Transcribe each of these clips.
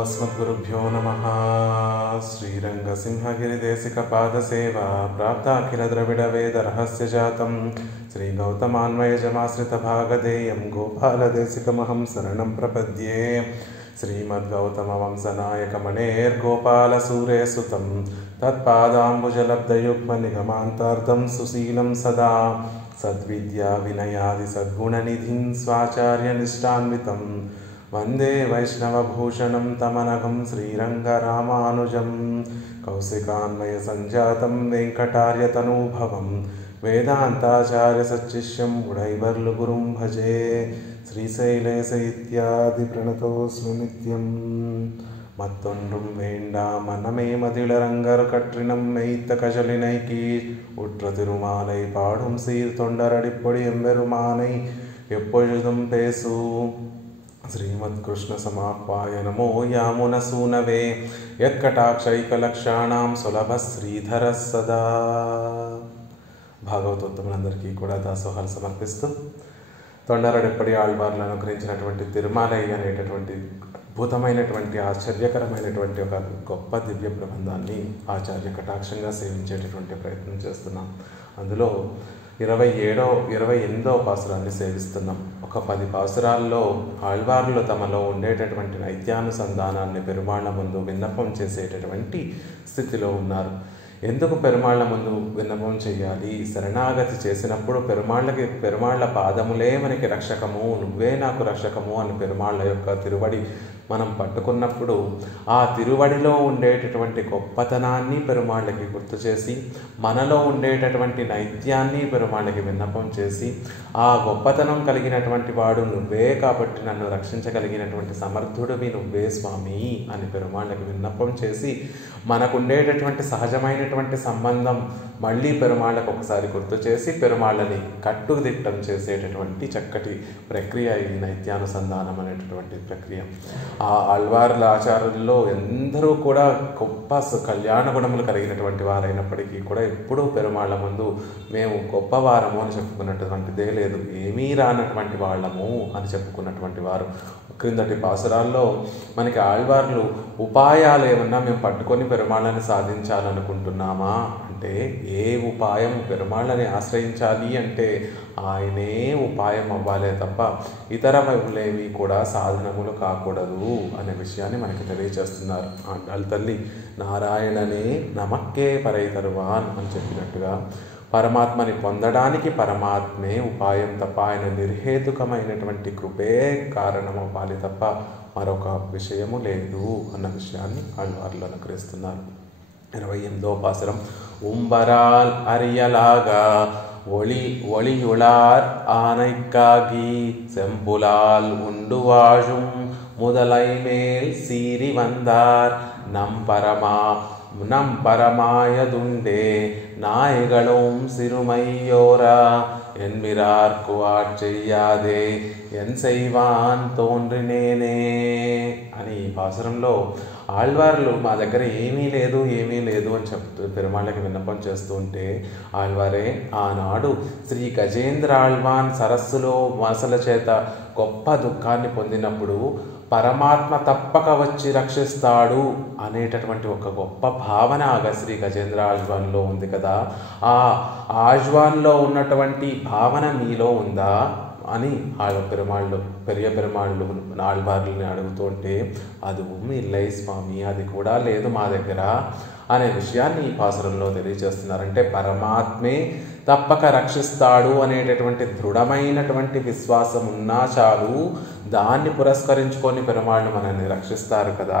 अस्मद्गुरुभ्यो नमः। श्रीरङ्गसिंहगिरिदेशिकपादसेवा प्राप्ताखिलद्रविडवेदरहस्यजातं श्रीगौतमान्वयजमाश्रितभागधेयं गोपालदेशिकमहं शरणं प्रपद्ये। श्रीमद्गौतमवंशनायकमणेर्गोपालसूरेसुतं तत्पादाम्बुजलब्धयुग्मनिगमान्तार्धं सुशीलं सदा सद्विद्याविनयादिसद्गुणनिधिं स्वाचार्यनिष्ठान्वितं वन्दे वैष्णवभूषणं तमनघं श्रीरङ्गरामानुजं कौशिकान्वयसञ्जातं वेङ्कटार्यतनूभवं वेदान्ताचार्यसच्शिष्यं उडैवर्लुगुरुं भजे। श्रीशैलेश इत्यादिप्रणतोऽस्मि नित्यं மத்தொன்றும் வேண்டாம் மனமே மதிளரங்கர் கற்றினம் மெய்த்த கஜலினைக்கி உற்ற திருமாலை பாடும் சீர் தொண்டரடிப்பொடி எம்பெருமானை எப்பொழுதும் பேசு. శ్రీమద్ కృష్ణ సమాహ్వాయ నమో యామునసూనవే యత్కటాక్షైకలక్షాణం సులభ శ్రీధర సదా. భాగవతోత్తములందరికీ కూడా దాసోహాలు సమర్పిస్తూ తొండరడెప్పటి ఆళ్వార్లను అనుగ్రహించినటువంటి తిరుమాలై అనేటటువంటి అద్భుతమైనటువంటి ఆశ్చర్యకరమైనటువంటి ఒక గొప్ప దివ్య ప్రబంధాన్ని ఆచార్య కటాక్షంగా సేవించేటటువంటి ప్రయత్నం చేస్తున్నాం. అందులో 28వ పాసురాన్ని సేవిస్తున్నాం. ఒక 10 పాసురాల్లో ఆళ్వార్లు తమలో ఉండేటటువంటి నైత్యానుసంధానాన్ని పెరుమాళ్ల ముందు విన్నపం చేసేటటువంటి స్థితిలో ఉన్నారు. ఎందుకు పెరుమాళ్ల ముందు విన్నపం చేయాలి? శరణాగతి చేసినప్పుడు పెరుమాళ్ల పాదములే మనకి రక్షకము, నువ్వే నాకు రక్షకము అని పెరుమాళ్ల యొక్క తిరువడి మనం పట్టుకున్నప్పుడు ఆ తిరువడిలో ఉండేటటువంటి గొప్పతనాన్ని పెరుమాళ్ళకి గుర్తు చేసి, మనలో ఉండేటటువంటి నైత్యాన్ని పెరుమాళ్ళకి విన్నపం చేసి, ఆ గొప్పతనం కలిగినటువంటి వాడు నువ్వే కాబట్టి నన్ను రక్షించగలిగినటువంటి సమర్థుడివి నువ్వే స్వామి అని పెరుమాళ్ళకి విన్నపం చేసి, మనకుండేటటువంటి సహజమైనటువంటి సంబంధం మళ్ళీ పెరుమాళ్ళకు ఒకసారి గుర్తు చేసి పెరుమాళ్ళని కట్టుదిట్టం చేసేటటువంటి చక్కటి ప్రక్రియ ఈ నైత్యానుసంధానం అనేటటువంటి ప్రక్రియ. ఆ ఆళ్వార్ల ఆచార్యుల్లో ఎందరూ కూడా గొప్ప కళ్యాణ గుణములు కలిగినటువంటి వారైనప్పటికీ కూడా ఎప్పుడూ పెరుమాళ్ళ ముందు మేము గొప్పవారము అని చెప్పుకున్నటువంటిదే లేదు, ఏమీ రానటువంటి వాళ్ళము అని చెప్పుకున్నటువంటి వారు. క్రిందటి పాసురాల్లో మనకి ఆళ్వార్లు ఉపాయాలు ఏమన్నా మేము పట్టుకొని పెరుమాళ్ళని సాధించాలనుకుంటున్నామా అంటే, ఏ ఉపాయం పెరుమాళ్ళని ఆశ్రయించాలి అంటే ఆయనే ఉపాయం అవ్వాలే తప్ప ఇతరములేవి కూడా సాధనములు కాకూడదు అనే విషయాన్ని మనకి తెలియజేస్తున్నారు. ఆండాళ్ళ తల్లి నారాయణనే నమక్కే పరైతరువాన్ అని చెప్పినట్టుగా పరమాత్మని పొందడానికి పరమాత్మే ఉపాయం తప్ప ఆయన నిర్హేతుకమైనటువంటి కృపే కారణం అవ్వాలి తప్ప మరొక విషయము లేదు అన్న విషయాన్ని ఆళ్వార్లు అనుగ్రహిస్తున్నారు. 28వ పాసురం. உம்பரால் அரியலாகா ஒளியுளார் ஆனைக்காகி செம்புலால் உண்டு வாழும் முதலை மேல் சீறி வந்தார் நம் பரமாயதுண்டே நாய்களும் சிறுமையோரா என்மிரார்க்கு ஆட்செయ్యాదే ఎన్ செய்வான் తోండ్రినేనే అని ఈ పాసురంలో ఆళ్వార్లు మా దగ్గర ఏమీ లేదు అని చెప్తూ పెరుమాళ్ళకి విన్నపం చేస్తూ ఉంటే, ఆళ్వారే ఆనాడు శ్రీ గజేంద్ర ఆళ్వాన్ సరస్సులో వాసల చేత గొప్ప దుఃఖాన్ని పొందినప్పుడు పరమాత్మ తప్పక వచ్చి రక్షిస్తాడు అనేటటువంటి ఒక గొప్ప భావన శ్రీ గజేంద్ర ఆళ్వాన్లో ఉంది కదా. ఆ ఆళ్వాన్లో ఉన్నటువంటి భావన మీలో ఉందా అని పెరియ పెరుమాళ్ళు ఆళ్వార్లని అడుగుతుంటే, అదుவும் இல்லை స్వామి, అది కూడా లేదు మా దగ్గర అనే విషయాన్ని ఈ పాసురంలో తెలియజేస్తున్నారంటే పరమాత్మే తప్పక రక్షిస్తాడు అనేటటువంటి దృఢమైనటువంటి విశ్వాసం ఉన్నా చాలు, దాన్ని పురస్కరించుకొని పెరుమాళ్ళు మనల్ని రక్షిస్తారు కదా,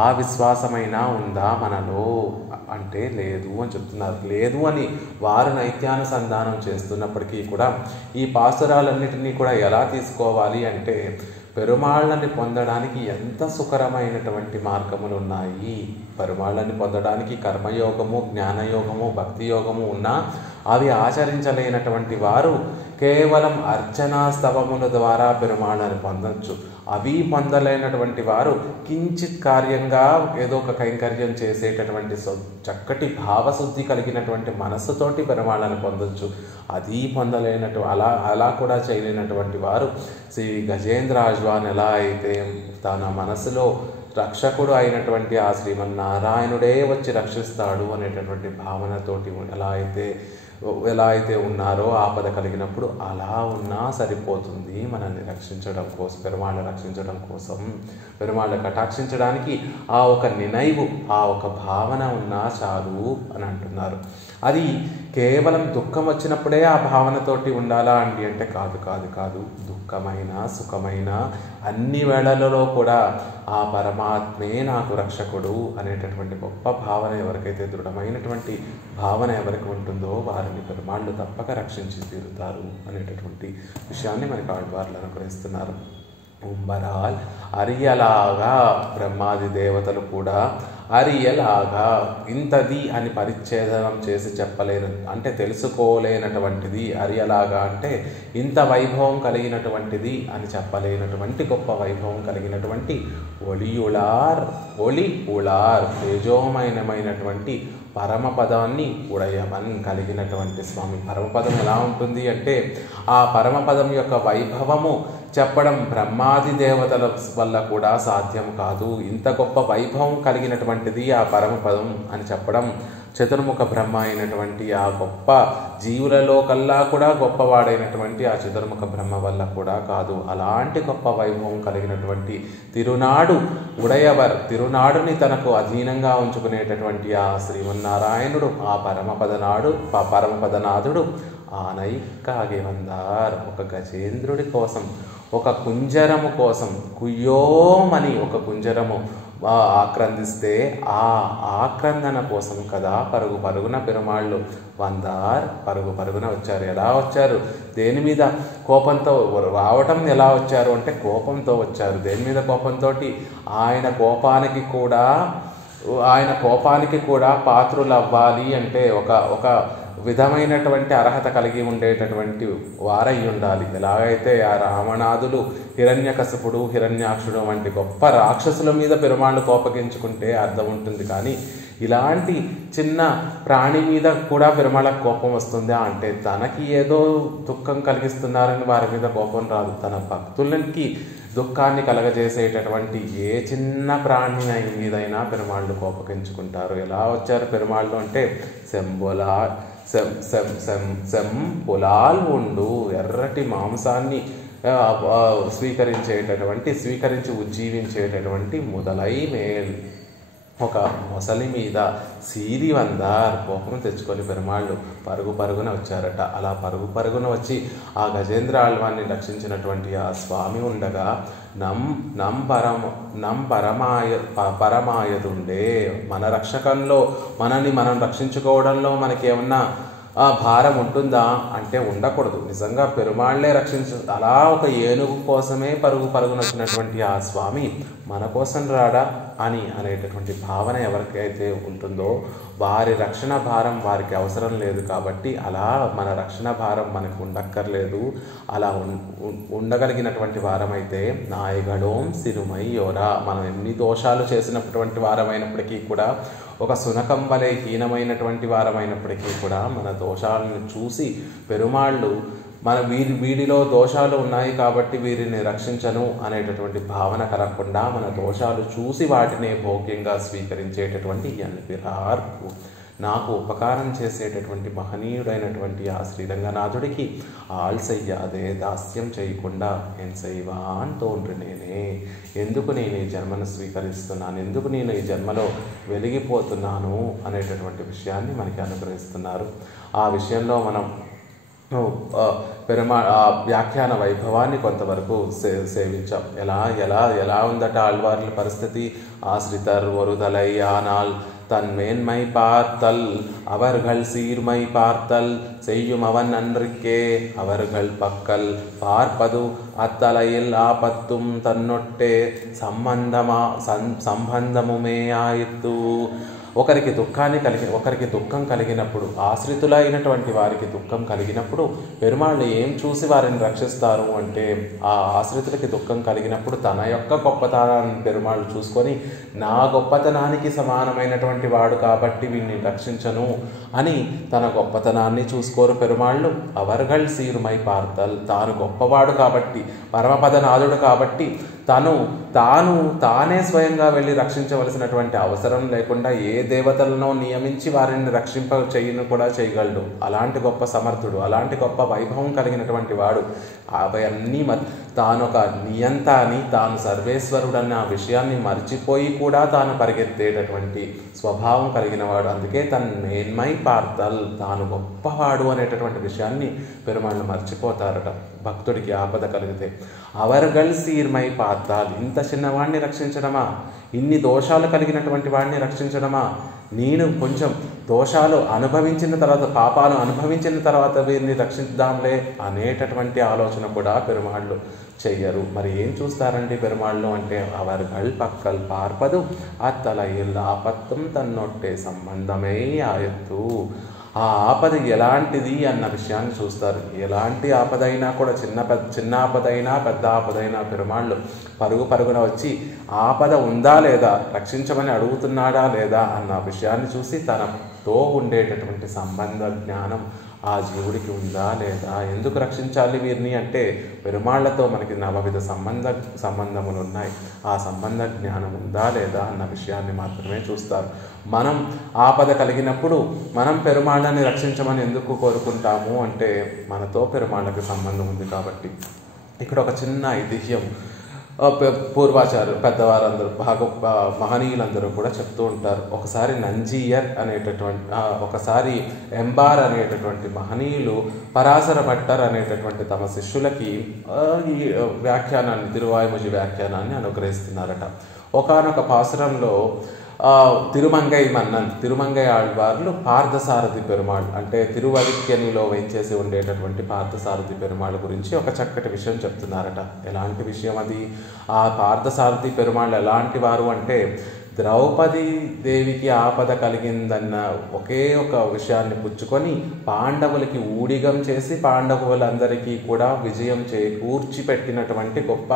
ఆ విశ్వాసమైనా ఉందా మనలో అంటే లేదు అని చెప్తున్నారు. లేదు అని వారు నైత్యానుసంధానం చేస్తున్నప్పటికీ కూడా ఈ పాసురాలన్నిటినీ కూడా ఎలా తీసుకోవాలి అంటే, పెరుమాళ్ళని పొందడానికి ఎంత సుకరమైనటువంటి మార్గములు ఉన్నాయి. పెరుమాళ్ళని పొందడానికి కర్మయోగము, జ్ఞానయోగము, భక్తి యోగము ఉన్నా అవి ఆచరించలేనటువంటి వారు కేవలం అర్చనా స్తవముల ద్వారా పెరుమాళ్ళని పొందొచ్చు. అవి పొందలేనటువంటి వారు కించిత్ కార్యంగా ఏదో ఒక కైంకర్యం చేసేటటువంటి చక్కటి భావశుద్ధి కలిగినటువంటి మనస్సుతోటి పెరుమాళ్ళని పొందొచ్చు. అది పొందలేనట్టు అలా కూడా చేయలేనటువంటి వారు శ్రీ గజేంద్ర ఆళ్వాన్ ఎలా అయితే తన మనసులో రక్షకుడు అయినటువంటి ఆ శ్రీమన్నారాయణుడే వచ్చి రక్షిస్తాడు అనేటటువంటి భావనతోటి ఎలా అయితే ఉన్నారో ఆపద కలిగినప్పుడు అలా ఉన్నా సరిపోతుంది మనల్ని రక్షించడం కోసం, పెరుమాళ్ళ రక్షించడం కోసం, పెరుమాళ్ళ కటాక్షించడానికి ఆ ఒక నినైవు, ఆ ఒక భావన ఉన్నా చాలు అని అంటున్నారు. అది కేవలం దుఃఖం వచ్చినప్పుడే ఆ భావనతోటి ఉండాలా అండి అంటే కాదు. దుఃఖమైన సుఖమైన అన్ని వేళలలో కూడా ఆ పరమాత్మే నాకు రక్షకుడు అనేటటువంటి గొప్ప భావన ఎవరికైతే, దృఢమైనటువంటి భావన ఎవరికి ఉంటుందో వారిని పెరుమాళ్ళు తప్పక రక్షించి తీరుతారు అనేటటువంటి విషయాన్ని మనకి ఆళ్వార్లు అనుగ్రహిస్తున్నారు. ఉంబరాల్ అరియలాగా బ్రహ్మాది దేవతలు కూడా అరియలాగా ఇంతది అని పరిచ్ఛేదనం చేసి చెప్పలేను, అంటే తెలుసుకోలేనటువంటిది. అరియలాగా అంటే ఇంత వైభవం కలిగినటువంటిది అని చెప్పలేనటువంటి గొప్ప వైభవం కలిగినటువంటి ఒళి ఉళార్ తేజోమయమైనటువంటి పరమపదాన్ని ఉడయమన్ కలిగినటువంటి స్వామి. పరమపదం ఎలా ఉంటుంది అంటే ఆ పరమపదం యొక్క వైభవము చెప్పడం బ్రహ్మాది దేవతల వల్ల కూడా సాధ్యం కాదు. ఇంత గొప్ప వైభవం కలిగినటువంటిది ఆ పరమపదం అని చెప్పడం చతుర్ముఖ బ్రహ్మ అయినటువంటి ఆ గొప్ప జీవులలో కల్లా కూడా గొప్పవాడైనటువంటి ఆ చతుర్ముఖ బ్రహ్మ వల్ల కూడా కాదు. అలాంటి గొప్ప వైభవం కలిగినటువంటి తిరునాడుని తనకు అధీనంగా ఉంచుకునేటటువంటి ఆ శ్రీమన్నారాయణుడు, ఆ పరమపదనాథుడు ఆనైక్కాగి వందార్, ఒక గజేంద్రుడి కోసం, ఒక కుంజరము కోసం, కుయ్యోమని ఒక కుంజరము ఆక్రందిస్తే ఆ ఆక్రందన కోసం కదా పరుగున పెరుమాళ్ళు వందార్ పరుగున వచ్చారు. ఎలా వచ్చారు? దేని మీద కోపంతో రావటం ఎలా వచ్చారు అంటే కోపంతో వచ్చారు. దేని మీద కోపంతో? ఆయన కోపానికి కూడా పాత్రులు అవ్వాలి అంటే ఒక విధమైనటువంటి అర్హత కలిగి ఉండేటటువంటి వారై ఉండాలి. ఎలాగైతే ఆ రావణాదులు, హిరణ్యకశిపుడు, హిరణ్యాక్షుడు వంటి గొప్ప రాక్షసుల మీద పెరుమాళ్ళు కోపగించుకుంటే అర్థం ఉంటుంది. కానీ ఇలాంటి చిన్న ప్రాణి మీద కూడా పెరుమాళ్ళకు కోపం వస్తుందా అంటే తనకి ఏదో దుఃఖం కలిగిస్తున్నారని వారి మీద కోపం రాదు. తన భక్తులకి దుఃఖాన్ని కలగజేసేటటువంటి ఏ చిన్న ప్రాణి మీదైనా పెరుమాళ్ళు కోపగించుకుంటారు. ఎలా వచ్చారు పెరుమాళ్ళు అంటే పొలాల్ ఉండు ఎర్రటి మాంసాన్ని స్వీకరించి ఉజ్జీవించేటటువంటి మొదలై మేల్ ఒక మొసలి మీద సీరి వందార్ కోపం తెచ్చుకొని పెరుమాళ్ళు పరుగున వచ్చారట. అలా పరుగున వచ్చి ఆ గజేంద్ర ఆళ్వాన్ని రక్షించినటువంటి ఆ స్వామి ఉండగా పరమాయదుండే మన రక్షకంలో మనని మనం రక్షించుకోవడంలో మనకి ఏమన్నా భారం ఉంటుందా అంటే ఉండకూడదు. నిజంగా పెరుమాళ్లే అలా ఒక ఏనుగు కోసమే పరుగునొచ్చినటువంటి ఆ స్వామి మన కోసం రాడా అనేటటువంటి భావన ఎవరికైతే ఉంటుందో వారి రక్షణ భారం వారికి అవసరం లేదు. కాబట్టి అలా మన రక్షణ భారం మనకు ఉండక్కర్లేదు. అలా ఉండగలిగినటువంటి వారమైతే నాయగడోం సిరుమయ్యోరా, మనం ఎన్ని దోషాలు చేసినటువంటి వారమైనప్పటికీ కూడా, ఒక సునకం వలె హీనమైనటువంటి వారమైనప్పటికీ కూడా మన దోషాలను చూసి పెరుమాళ్ళు వీడిలో దోషాలు ఉన్నాయి కాబట్టి వీరిని రక్షించను అనేటటువంటి భావన కలగకుండా మన దోషాలు చూసి వాటినే భోగ్యంగా స్వీకరించేటటువంటి ఎన్పిరార్కు నాకు ఉపకారం చేసేటటువంటి మహనీయుడైనటువంటి ఆ శ్రీరంగనాథుడికి ఆల్సయ్యాదే దాస్యం చేయకుండా ఎన్ సైవాన్ తోండ్రి నేనే, ఎందుకు నేను ఈ జన్మను స్వీకరిస్తున్నాను, ఎందుకు నేను ఈ జన్మలో వెలిగిపోతున్నాను అనేటటువంటి విషయాన్ని మనకి అనుగ్రహిస్తున్నారు. ఆ విషయంలో మనం వ్యాఖ్యాన వైభవాన్ని కొంతవరకు సేవించాం. ఎలా ఉందట ఆళ్వార్ల పరిస్థితి? ఆశ్రితర్ ఒరుదలై ஆனால் தன்மேன்மை பார்த்தல் அவர்கள் சீர்மை பார்த்தல் செய்யும் அவன் நன்றிக்கே அவர்கள் பக்கல் பார்ப்பது அத்தலையில் ஆபத்தும் தன்னொట్టే సంబంధముమే ఆయిత్తు. ఒకరికి దుఃఖం కలిగినప్పుడు, ఆశ్రితులైనటువంటి వారికి దుఃఖం కలిగినప్పుడు పెరుమాళ్ళు ఏం చూసి వారిని రక్షిస్తారు అంటే, ఆ ఆశ్రితులకి దుఃఖం కలిగినప్పుడు తన యొక్క గొప్పతనాన్ని పెరుమాళ్ళు చూసుకొని నా గొప్పతనానికి సమానమైనటువంటి వాడు కాబట్టి వీడిని రక్షించను అని తన గొప్పతనాన్ని చూసుకోరు పెరుమాళ్ళు. అవర్గల్ సీరుమై పార్తల్, తాను గొప్పవాడు కాబట్టి, పరమపదనాథుడు కాబట్టి తానే స్వయంగా వెళ్ళి రక్షించవలసినటువంటి అవసరం లేకుండా ఏ దేవతలను నియమించి వారిని చేయను కూడా చేయగలడు. అలాంటి గొప్ప సమర్థుడు, అలాంటి గొప్ప వైభవం కలిగినటువంటి వాడు. అవన్నీ తానొక నియంత అని, తాను సర్వేశ్వరుడు అన్న ఆ విషయాన్ని మర్చిపోయి కూడా తాను పరిగెత్తేటటువంటి స్వభావం కలిగిన వాడు. అందుకే తన మేన్మై పార్తల్, తాను గొప్పవాడు అనేటటువంటి విషయాన్ని పెరుమాళ్ళు మర్చిపోతారట భక్తుడికి ఆపద కలిగితే. అవర్గల్ సీర్మై పార్తాల్, ఇంత చిన్నవాడిని రక్షించడమా, ఇన్ని దోషాలు కలిగినటువంటి వాడిని రక్షించడమా, నేను కొంచెం దోషాలు అనుభవించిన తర్వాత, పాపాలు అనుభవించిన తర్వాత వీరిని రక్షిద్దాంలే అనేటటువంటి ఆలోచన కూడా పెరుమాళ్ళు చెయ్యరు. మరి ఏం చూస్తారండి పెరుమాళ్ళు అంటే, అవర్గల్ పక్కల్ పార్పదు అత్తలయిల్ ఆపత్తం తన్నొట్టే సంబంధమే ఆయత్తు. ఆ ఆపద ఎలాంటిది అన్న విషయాన్ని చూస్తారు. ఎలాంటి ఆపదైనా కూడా, చిన్న ఆపదైనా పెద్ద ఆపదైనా పెరుమాళ్ళు పరుగున వచ్చి ఆపద ఉందా లేదా, రక్షించమని అడుగుతున్నాడా లేదా అన్న విషయాన్ని చూసి తనతో ఉండేటటువంటి సంబంధ జ్ఞానం ఆ జీవుడికి ఉందా లేదా, ఎందుకు రక్షించాలి వీరిని అంటే పెరుమాళ్లతో మనకి నవవిధ సంబంధములు ఉన్నాయి, ఆ సంబంధ జ్ఞానం ఉందా లేదా అన్న విషయాన్ని మాత్రమే చూస్తారు. మనం ఆపద కలిగినప్పుడు మనం పెరుమాళ్ళని రక్షించమని ఎందుకు కోరుకుంటాము అంటే, మనతో పెరుమాళ్ళకి సంబంధం ఉంది కాబట్టి. ఇక్కడ ఒక చిన్న ఐతిహ్యం పూర్వాచార్యులు పెద్దవారందరూ మహనీయులందరూ కూడా చెప్తూ ఉంటారు. ఒకసారి నంజీయర్ ఒకసారి ఎంబార్ అనేటటువంటి మహనీయులు పరాశర భట్టర్ అనేటటువంటి తమ శిష్యులకి ఈ వ్యాఖ్యానాన్ని, తిరువాయుముజి వ్యాఖ్యానాన్ని అనుగ్రహిస్తున్నారట. ఒకానొక పాసురంలో తిరుమంగై ఆళ్వార్లు పార్థసారథి పెరుమాళ్ అంటే తిరువడిక్యనిలో వేంచేసి ఉండేటటువంటి పార్థసారథి పెరుమాళ్ గురించి ఒక చక్కటి విషయం చెప్తున్నారట. ఎలాంటి విషయం అది? ఆ పార్థసారథి పెరుమాళ్ ఎలాంటి వారు అంటే, ద్రౌపది దేవికి ఆపద కలిగిందన్న ఒకే ఒక విషయాన్ని పుచ్చుకొని పాండవులకి ఊడిగం చేసి పాండవులందరికీ కూడా విజయం కూర్చిపెట్టినటువంటి గొప్ప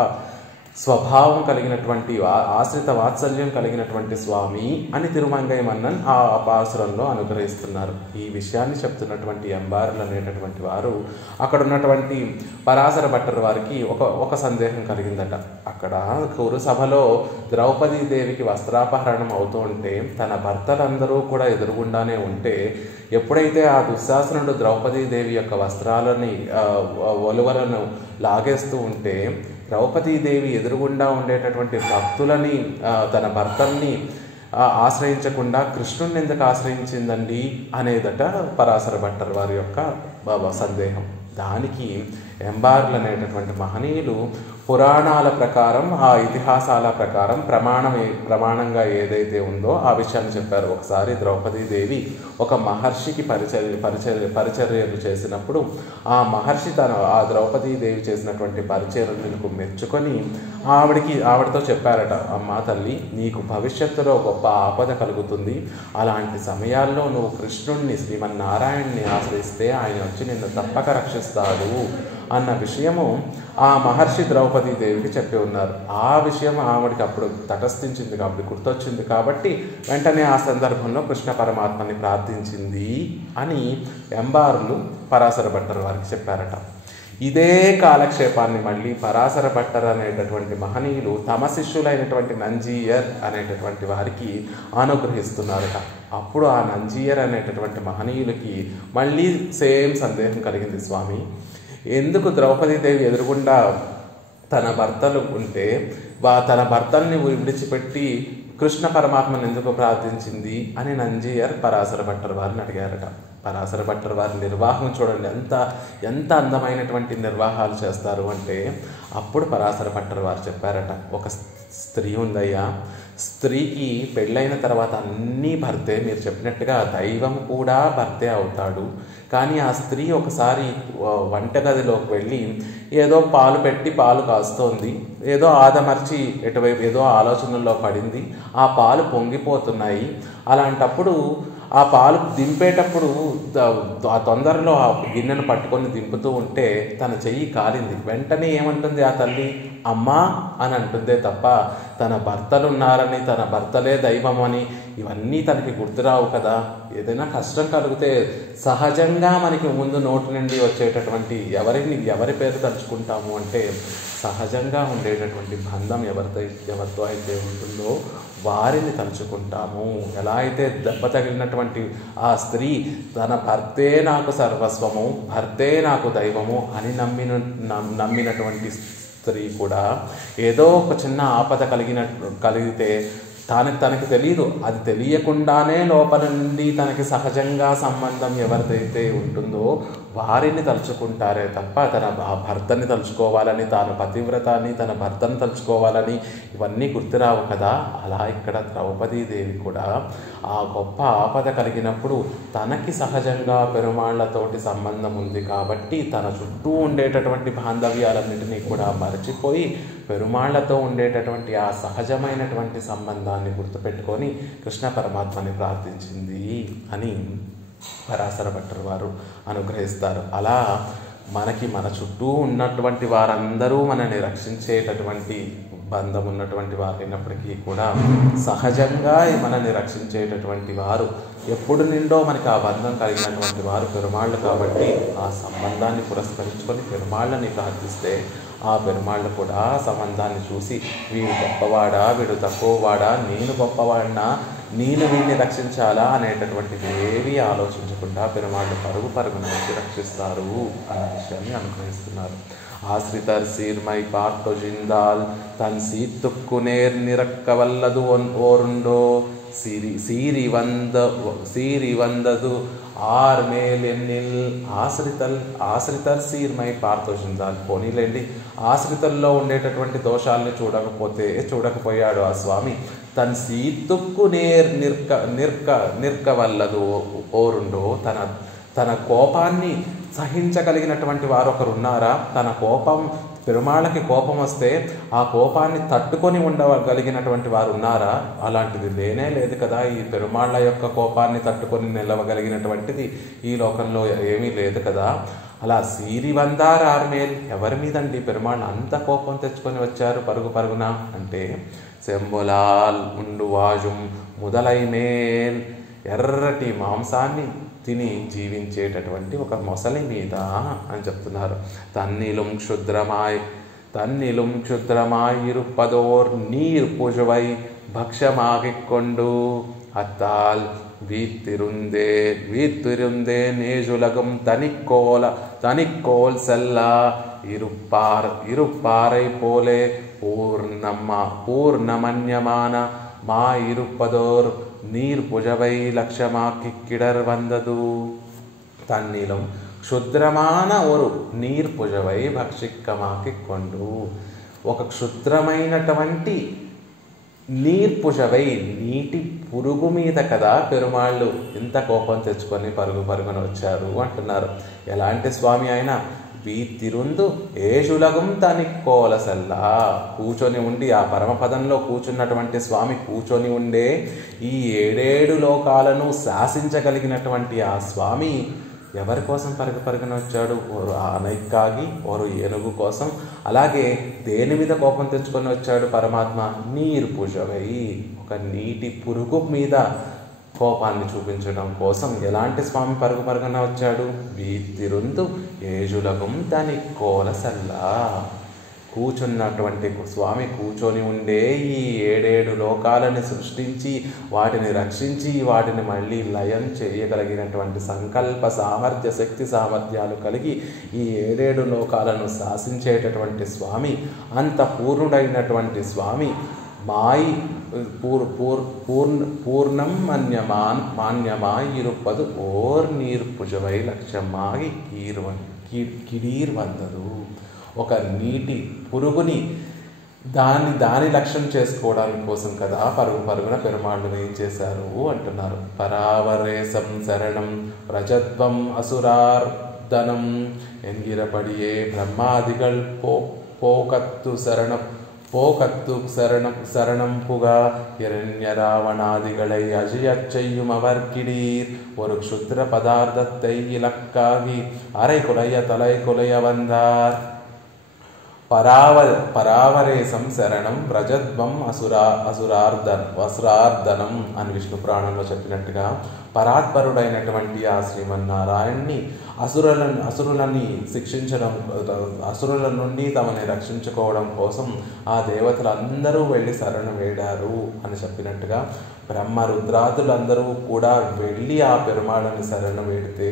స్వభావం కలిగినటువంటి, ఆశ్రిత వాత్సల్యం కలిగినటువంటి స్వామి అని తిరుమంగై మన్నన్ ఆ పాసురంలో అనుగ్రహిస్తున్నారు. ఈ విషయాన్ని చెప్తున్నటువంటి ఎంబార్లు అనేటటువంటి వారు అక్కడ ఉన్నటువంటి పరాశర భట్టర్ వారికి ఒక సందేహం కలిగిందట. అక్కడ కురు సభలో ద్రౌపదీ దేవికి వస్త్రాపహరణం అవుతూ ఉంటే తన భర్తలందరూ కూడా ఎదురుగుండానే ఉంటే, ఎప్పుడైతే ఆ దుశ్శాసనుడు ద్రౌపదీదేవి యొక్క వస్త్రాలని ఒలువలను లాగేస్తూ ఉంటే, ద్రౌపదీదేవి ఎదురుగుండా ఉండేటటువంటి భక్తులని, తన భర్తల్ని ఆశ్రయించకుండా కృష్ణుని ఎందుకు ఆశ్రయించిందండి అనేదట పరాశర భట్టర్ వారి యొక్క సందేహం. దానికి ఎంబార్లు అనేటటువంటి మహనీయులు పురాణాల ప్రకారం, ఆ ఇతిహాసాల ప్రకారం ప్రమాణంగా ఏదైతే ఉందో ఆ విషయాన్ని చెప్పారు. ఒకసారి ద్రౌపదీదేవి ఒక మహర్షికి పరిచర్యలు చేసినప్పుడు ఆ మహర్షి ఆ ద్రౌపదీదేవి చేసినటువంటి పరిచర్యలకు మెచ్చుకొని ఆవిడతో చెప్పారట, అమ్మా తల్లి, నీకు భవిష్యత్తులో గొప్ప ఆపద కలుగుతుంది, అలాంటి సమయాల్లో నువ్వు కృష్ణుణ్ణి, శ్రీమన్నారాయణ్ణి ఆశ్రయిస్తే ఆయన వచ్చి నిన్ను తప్పక రక్షిస్తాడు అన్న విషయము ఆ మహర్షి ద్రౌపదీదేవికి చెప్పి ఉన్నారు. ఆ విషయం ఆవిడికి అప్పుడు తటస్థించింది కాబట్టి, గుర్తొచ్చింది కాబట్టి వెంటనే ఆ సందర్భంలో కృష్ణ పరమాత్మని ప్రార్థించింది అని ఎంబార్లు పరాశర భట్టర్ వారికి చెప్పారట. ఇదే కాలక్షేపాన్ని మళ్ళీ పరాశర భట్టర్ అనేటటువంటి మహనీయులు తమ శిష్యులైనటువంటి నంజీయర్ అనేటటువంటి వారికి అనుగ్రహిస్తున్నారట. అప్పుడు ఆ నంజీయర్ అనేటటువంటి మహనీయులకి మళ్ళీ సేమ్ సందేహం కలిగింది. స్వామి, ఎందుకు ద్రౌపదీదేవి ఎదురుగుండా తన భర్తలు ఉంటే తన భర్తల్ని విడిచిపెట్టి కృష్ణ పరమాత్మను ఎందుకు ప్రార్థించింది అని నంజీయర్ పరాశర భట్టర్ వారిని అడిగారట. పరాశర భట్టర్ వారి నిర్వాహం చూడండి, ఎంత అందమైనటువంటి నిర్వాహాలు చేస్తారు అంటే, అప్పుడు పరాశర భట్టర్ వారు చెప్పారట, ఒక స్త్రీ ఉందయ్యా, స్త్రీకి పెళ్ళైన తర్వాత అన్నీ భర్తే, మీరు చెప్పినట్టుగా దైవం కూడా భర్తే అవుతాడు. కానీ ఆ స్త్రీ ఒకసారి వంటగదిలోకి వెళ్ళి ఏదో పాలు పెట్టి పాలు కాస్తోంది, ఏదో ఆదమర్చి ఎటువైపు ఏదో ఆలోచనల్లో పడింది, ఆ పాలు పొంగిపోతున్నాయి. అలాంటప్పుడు ఆ పాలు దింపేటప్పుడు ఆ తొందరలో ఆ గిన్నెను పట్టుకొని దింపుతూ ఉంటే తన చెయ్యి కాలింది. వెంటనే ఏమంటుంది ఆ తల్లి? అమ్మా అని అంటుందే తప్ప తన భర్తలున్నారని, తన భర్తలే దైవం అని ఇవన్నీ తనకి గుర్తురావు కదా. ఏదైనా కష్టం కలిగితే సహజంగా మనకి ముందు నోటి నుండి వచ్చేటటువంటి ఎవరి పేరు తలుచుకుంటాము అంటే సహజంగా ఉండేటటువంటి బంధం ఎవరితో అయితే ఉంటుందో వారిని తలుచుకుంటాము. ఎలా అయితే దెబ్బ తగిలినటువంటి ఆ స్త్రీ తన భర్తే నాకు సర్వస్వము, భర్తే నాకు దైవము అని నమ్మినటువంటి స్త్రీ కూడా ఏదో ఒక చిన్న ఆపద కలిగితే తనకి తెలియదు, అది తెలియకుండానే లోపల నుండి తనకి సహజంగా సంబంధం ఎవరిదైతే ఉంటుందో వారిని తలుచుకుంటారే తప్ప తన భర్తని తలుచుకోవాలని, తాను పతివ్రతాన్ని తన భర్తను తలుచుకోవాలని ఇవన్నీ గుర్తురావు కదా. అలా ఇక్కడ ద్రౌపదీదేవి కూడా ఆ గొప్ప ఆపద కలిగినప్పుడు తనకి సహజంగా పెరుమాళ్లతోటి సంబంధం ఉంది కాబట్టి తన చుట్టూ ఉండేటటువంటి బాంధవ్యాలన్నింటినీ కూడా మరచిపోయి పెరుమాళ్లతో ఉండేటటువంటి ఆ సహజమైనటువంటి సంబంధాన్ని గుర్తుపెట్టుకొని కృష్ణ పరమాత్మని ప్రార్థించింది అని పరాశర భట్టర్ వారు అనుగ్రహిస్తారు. అలా మన చుట్టూ ఉన్నటువంటి వారందరూ మనల్ని రక్షించేటటువంటి బంధం ఉన్నటువంటి వారు అయినప్పటికీ కూడా సహజంగా మనల్ని రక్షించేటటువంటి వారు ఎప్పుడు నిండో మనకి ఆ బంధం కలిగినటువంటి వారు పెరుమాళ్ళు కాబట్టి ఆ సంబంధాన్ని పురస్కరించుకొని పెరుమాళ్ళని ప్రార్థిస్తే ఆ పెరుమాళ్ళు కూడా సంబంధాన్ని చూసి వీడు గొప్పవాడా, వీడు తక్కువవాడా, నేను గొప్పవాడినా, నేను వీడిని రక్షించాలా అనేటటువంటిది ఏవి ఆలోచించకుండా పెరుమాళ్ళు పరుగున వచ్చి రక్షిస్తారు అనే విషయాన్ని అనుగ్రహిస్తున్నారు. ஆசிரிதர் சீர்மை பார்த்தொழிந்தால் தன் சீத்துக்கு நேர் நிறக்க வல்லது ஓருண்டோ சீரி வந்தது ఆర్ మేల్ ఎన్నిల్ ఆశ్రితర్ సీర్మై పార్థోషిందాల్. పోనీలేండి, ఆశ్రితల్లో ఉండేటటువంటి దోషాలని చూడకపోయాడు ఆ స్వామి. తన సీతుక్కు నిర్క వల్లదు ఓరుండో. తన కోపాన్ని సహించగలిగినటువంటి వారు ఒకరు ఉన్నారా? తన కోపం పెరుమాళ్ళకి కోపం వస్తే ఆ కోపాన్ని తట్టుకొని ఉండగలిగినటువంటి వారు ఉన్నారా? అలాంటిది లేనే లేదు కదా. ఈ పెరుమాళ్ళ యొక్క కోపాన్ని తట్టుకొని నిలవగలిగినటువంటిది ఈ లోకంలో ఏమీ లేదు కదా. అలా సీరి వందార్ ఆర్మేల్, ఎవరి మీదండి పెరుమాళ్ళు అంత కోపం తెచ్చుకొని వచ్చారు పరుగున అంటే సెంబొలాల్ ఉండువాజుం ముదలై మేల్, ఎర్రటి మాంసాన్ని తిని జీవించేటటువంటి ఒక మొసలి మీద అని చెప్తున్నారు. తన్నిలుం క్షుద్రమాయ్ ఇరుపదోర్ నీర్ పుజవై భక్షమాగికొండు అత్తాల్ வீத்திருந்தே நேஜுலகம் தனிக்கோல் செல்லா இருப்பாறை போலே பூர்ணமன்யமான மா இருப்பதோர் நீர் புஜவை லட்சமாக்கி கிடர் வந்தது. தன்னிலும் క్షుద్రమాన ఒరు నీర్ పుజవై భక్షిక్కమాకికొండు. ఒక క్షుద్రమైనటువంటి నీర్పుజవై, నీటి పురుగు మీద కదా పెరుమాళ్ళు ఇంత కోపం తెచ్చుకొని పరుగున వచ్చారు అంటున్నారు. ఎలాంటి స్వామి అయినా వీతిరుందు ఏషులగం తనిక్కోలసల్లా, కూర్చొని ఉండి ఆ పరమపదంలో కూర్చున్నటువంటి స్వామి కూర్చొని ఉండే ఈ 7 లోకాలను శాసించగలిగినటువంటి ఆ స్వామి ఎవరి కోసం పరుగున వచ్చాడు? ఓరు ఆనైక్కాగి, ఓరు ఏనుగు కోసం. అలాగే దేని మీద కోపం తెచ్చుకొని వచ్చాడు పరమాత్మ? నీరు పుజవై, ఒక నీటి పురుగు మీద కోపాన్ని చూపించడం కోసం ఎలాంటి స్వామి పరుగున వచ్చాడు? వీతిరుందు ఏజులగం దాని కోలసల్లా, కూర్చున్నటువంటి స్వామి కూర్చొని ఉండే ఈ 7 లోకాలను సృష్టించి వాటిని రక్షించి వాటిని మళ్ళీ లయం చేయగలిగినటువంటి సంకల్ప సామర్థ్య శక్తి సామర్థ్యాలు కలిగి ఈ 7 లోకాలను శాసించేటటువంటి స్వామి, అంత పూర్ణుడైనటువంటి స్వామి మాయి పూర్ణం మాన్యమాయి ఇరుపదు ఓర్ నీర్ పుజవై లక్ష్యమాగి కిడీర్ వందదు. ఒక నీటి పురుగుని దాని లక్ష్యం చేసుకోవడానికి కోసం కదా పరుగున పెరుమాళ్ళు ఏం చేశారు అంటున్నారు. పరావరేశం శరణం ప్రజత్వం అసురార్దనం ఎంగిరపడియే బ్రహ్మాదిగల్ పోకత్తు போகத்து சரணம் புகா இரண்ய ராவணாதிகளை அஜியச் செய்யும் அவர்கிடீர். ஒரு க்ஷுத்ர பதார்த்தத்தை இலக்காகி அரை குலைய தலை குலைய வந்தார். పరావరేశం శరణం వ్రజద్వం అసురార్దనం అని విష్ణు పురాణంలో చెప్పినట్టుగా పరాత్పరుడైనటువంటి ఆ శ్రీమన్నారాయణ్ణి అసురులని శిక్షించడం, అసురుల నుండి తమని రక్షించుకోవడం కోసం ఆ దేవతలందరూ వెళ్ళి శరణు వేడారు అని చెప్పినట్టుగా బ్రహ్మ రుద్రాదులందరూ కూడా వెళ్ళి ఆ పెరుమాళని శరణు వేడితే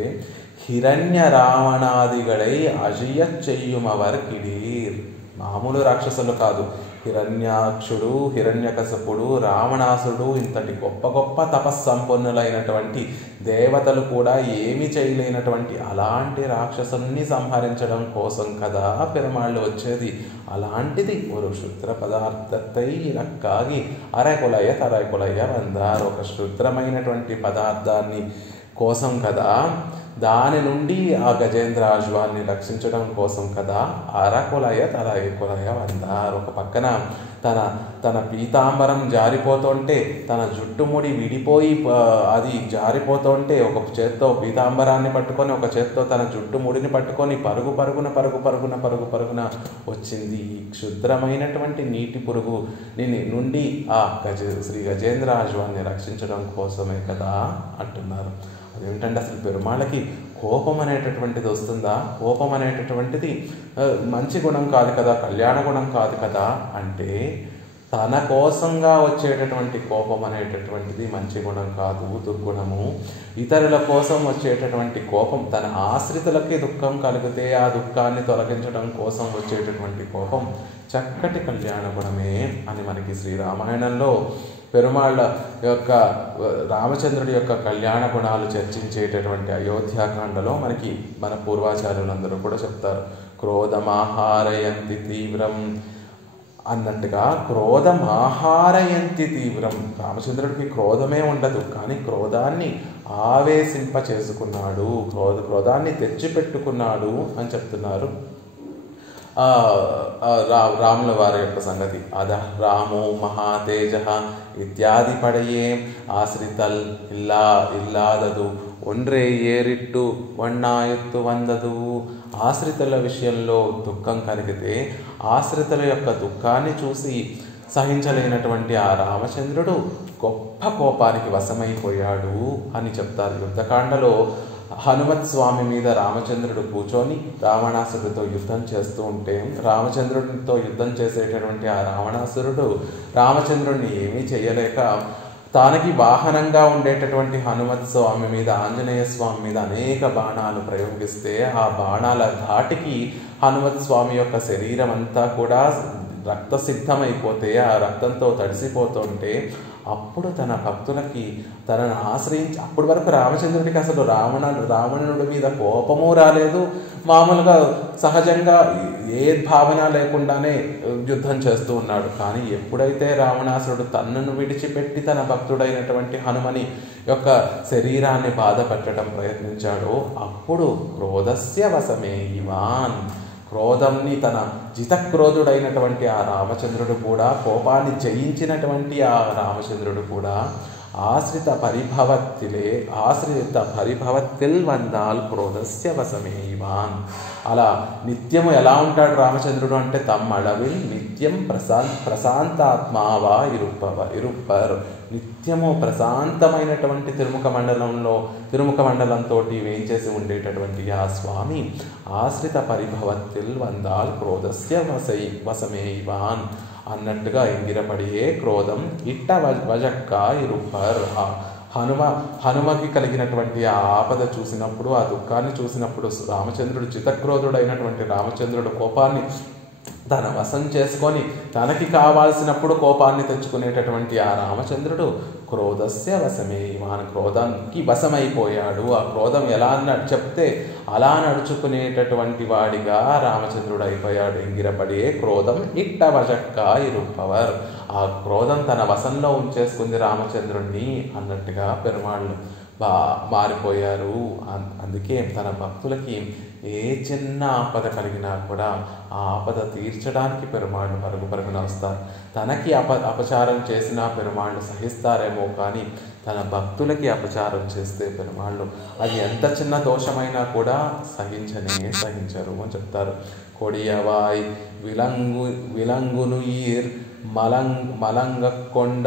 హిరణ్య రావణాదిగళై అజియచ్ చెయ్యుమవర్ కిడీర్. మామూలు రాక్షసులు కాదు, హిరణ్యాక్షుడు, హిరణ్యకశపుడు, రావణాసుడు ఇంతటి గొప్ప గొప్ప తపస్సంపన్నులైనటువంటి దేవతలు కూడా ఏమి చేయలేనటువంటి అలాంటి రాక్షసుల్ని సంహరించడం కోసం కదా పెరుమాళ్ళు వచ్చేది. అలాంటిది ఒక క్షుద్ర పదార్థத்தை ఇలక్కాగి అరైకులయ్య తరైకులయ్య వందారు. ఒక క్షుద్రమైనటువంటి పదార్థాన్ని కోసం కదా, దాని నుండి ఆ గజేంద్రాశ్వాన్ని రక్షించడం కోసం కదా అరకులయ తరైకులయ వందారు. ఒక పక్కన తన పీతాంబరం జారిపోతుంటే, తన జుట్టుముడి విడిపోయి అది జారిపోతుంటే ఒక చేత్తో పీతాంబరాన్ని పట్టుకొని, ఒక చేత్తో తన జుట్టుముడిని పట్టుకొని పరుగున వచ్చింది. ఈ క్షుద్రమైనటువంటి నీటి పురుగు నుండి ఆ శ్రీ గజేంద్రాశ్వాన్ని రక్షించడం కోసమే కదా అంటున్నారు. అదేమిటంటే అసలు పెరుమాళ్ళకి కోపం అనేటటువంటిది వస్తుందా? కోపం అనేటటువంటిది మంచి గుణం కాదు కదా, కళ్యాణ గుణం కాదు కదా అంటే తన కోసంగా వచ్చేటటువంటి కోపం అనేటటువంటిది మంచి గుణం కాదు, దుర్గుణము. ఇతరుల కోసం వచ్చేటటువంటి కోపం, తన ఆశ్రితులకి దుఃఖం కలిగితే ఆ దుఃఖాన్ని తొలగించడం కోసం వచ్చేటటువంటి కోపం చక్కటి కళ్యాణ గుణమే అని మనకి శ్రీరామాయణంలో పెరుమాళ్ళ యొక్క రామచంద్రుడి యొక్క కళ్యాణ గుణాలు చర్చించేటటువంటి అయోధ్యాకాండలో మనకి మన పూర్వాచార్యులందరూ కూడా చెప్తారు. క్రోధమాహారయంతి తీవ్రం అన్నట్టుగా క్రోధమాహారయంతి తీవ్రం. రామచంద్రుడికి క్రోధమే ఉండదు, కానీ క్రోధాన్ని ఆవేశింప చేసుకున్నాడు, క్రోధాన్ని తెచ్చిపెట్టుకున్నాడు అని చెప్తున్నారు రాముల వారి యొక్క సంగతి. అద రామో మహాతేజ ఇత్యాది పడయే ఆశ్రితల్ ఇల్లాదదు ఒండ్రే ఏరిట్టు వన్నాయత్తు వందదు. ఆశ్రితుల విషయంలో దుఃఖం కలిగితే ఆశ్రితుల యొక్క దుఃఖాన్ని చూసి సహించలేనటువంటి ఆ రామచంద్రుడు గొప్ప కోపానికి వశమైపోయాడు అని చెప్తారు. యుద్ధకాండలో హనుమత్ స్వామి మీద రామచంద్రుడు కూర్చొని రావణాసురుడితో యుద్ధం చేస్తూ ఉంటే, రామచంద్రుడితో యుద్ధం చేసేటటువంటి ఆ రావణాసురుడు రామచంద్రుడిని ఏమీ చేయలేక తానకి వాహనంగా ఉండేటటువంటి హనుమత్ స్వామి మీద, ఆంజనేయ స్వామి మీద అనేక బాణాలు ప్రయోగిస్తే ఆ బాణాల ధాటికి హనుమత్ స్వామి యొక్క శరీరం అంతా కూడా రక్తసిద్ధమైపోతే, ఆ రక్తంతో తడిసిపోతుంటే అప్పుడు తన భక్తులకి తనను ఆశ్రయించి, అప్పటి వరకు రామచంద్రుడికి అసలు రావణుడి మీద కోపము రాలేదు, మామూలుగా సహజంగా ఏ భావన లేకుండానే యుద్ధం చేస్తూ ఉన్నాడు. కానీ ఎప్పుడైతే రావణాసురుడు తనను విడిచిపెట్టి తన భక్తుడైనటువంటి హనుమని యొక్క శరీరాన్ని బాధ పెట్టడం ప్రయత్నించాడో అప్పుడు క్రోధస్య వశమే ఇవాన్, క్రోధంని తన జితక్రోధుడైనటువంటి ఆ రామచంద్రుడు కూడా, కోపాన్ని జయించినటువంటి ఆ రామచంద్రుడు కూడా ఆశ్రిత పరిభవత్తిల్ వందాల్ క్రోధస్య వశమే ఇవాన్. అలా నిత్యము ఎలా ఉంటాడు రామచంద్రుడు అంటే తమ్మళవిల్ నిత్యం ప్రశాంతాత్మావా ఇరుప్పర్. నిత్యము ప్రశాంతమైనటువంటి తిరుముఖ మండలంతో వేయించేసి ఉండేటటువంటి ఆ స్వామి ఆశ్రిత పరిభవత్తిల్ వందాల్ క్రోధస్య వశమే ఇవాన్ అన్నట్టుగా ఎంగిరపడియే క్రోధం ఇట్ట వజక్క ఇరుప్పర్. హనుమకి కలిగినటువంటి ఆ ఆపద చూసినప్పుడు, ఆ దుఃఖాన్ని చూసినప్పుడు రామచంద్రుడు చితక్రోధుడైనటువంటి రామచంద్రుడు కోపాన్ని తన వశం చేసుకొని తనకి కావాల్సినప్పుడు కోపాన్ని తెచ్చుకునేటటువంటి ఆ రామచంద్రుడు క్రోధస్య వశమే ఇవాన్, క్రోధానికి వశమైపోయాడు. ఆ క్రోధం ఎలా చెప్తే అలా నడుచుకునేటటువంటి వాడిగా రామచంద్రుడు అయిపోయాడు. ఎంగిరపడే క్రోధం ఇట్ట వజక్క ఇరుప్పవర్. ఆ క్రోధం తన వశంలో ఉంచేసుకుంది రామచంద్రుణ్ణి అన్నట్టుగా పెరుమాళ్ళు మారిపోయారు. అందుకే తన భక్తులకి ఏ చిన్న ఆపద కలిగినా కూడా ఆ ఆపద తీర్చడానికి పెరుమాళ్ళు పరుగు పరుగున వస్తారు. తనకి అపచారం చేసినా పెరుమాళ్ళు సహిస్తారేమో, కానీ తన భక్తులకి అపచారం చేస్తే పెరుమాళ్ళు అది ఎంత చిన్న దోషమైనా కూడా సహించరు అని చెప్తారు. కొడియవాయ్ విలంగునుయిర్ మలంగ కొండ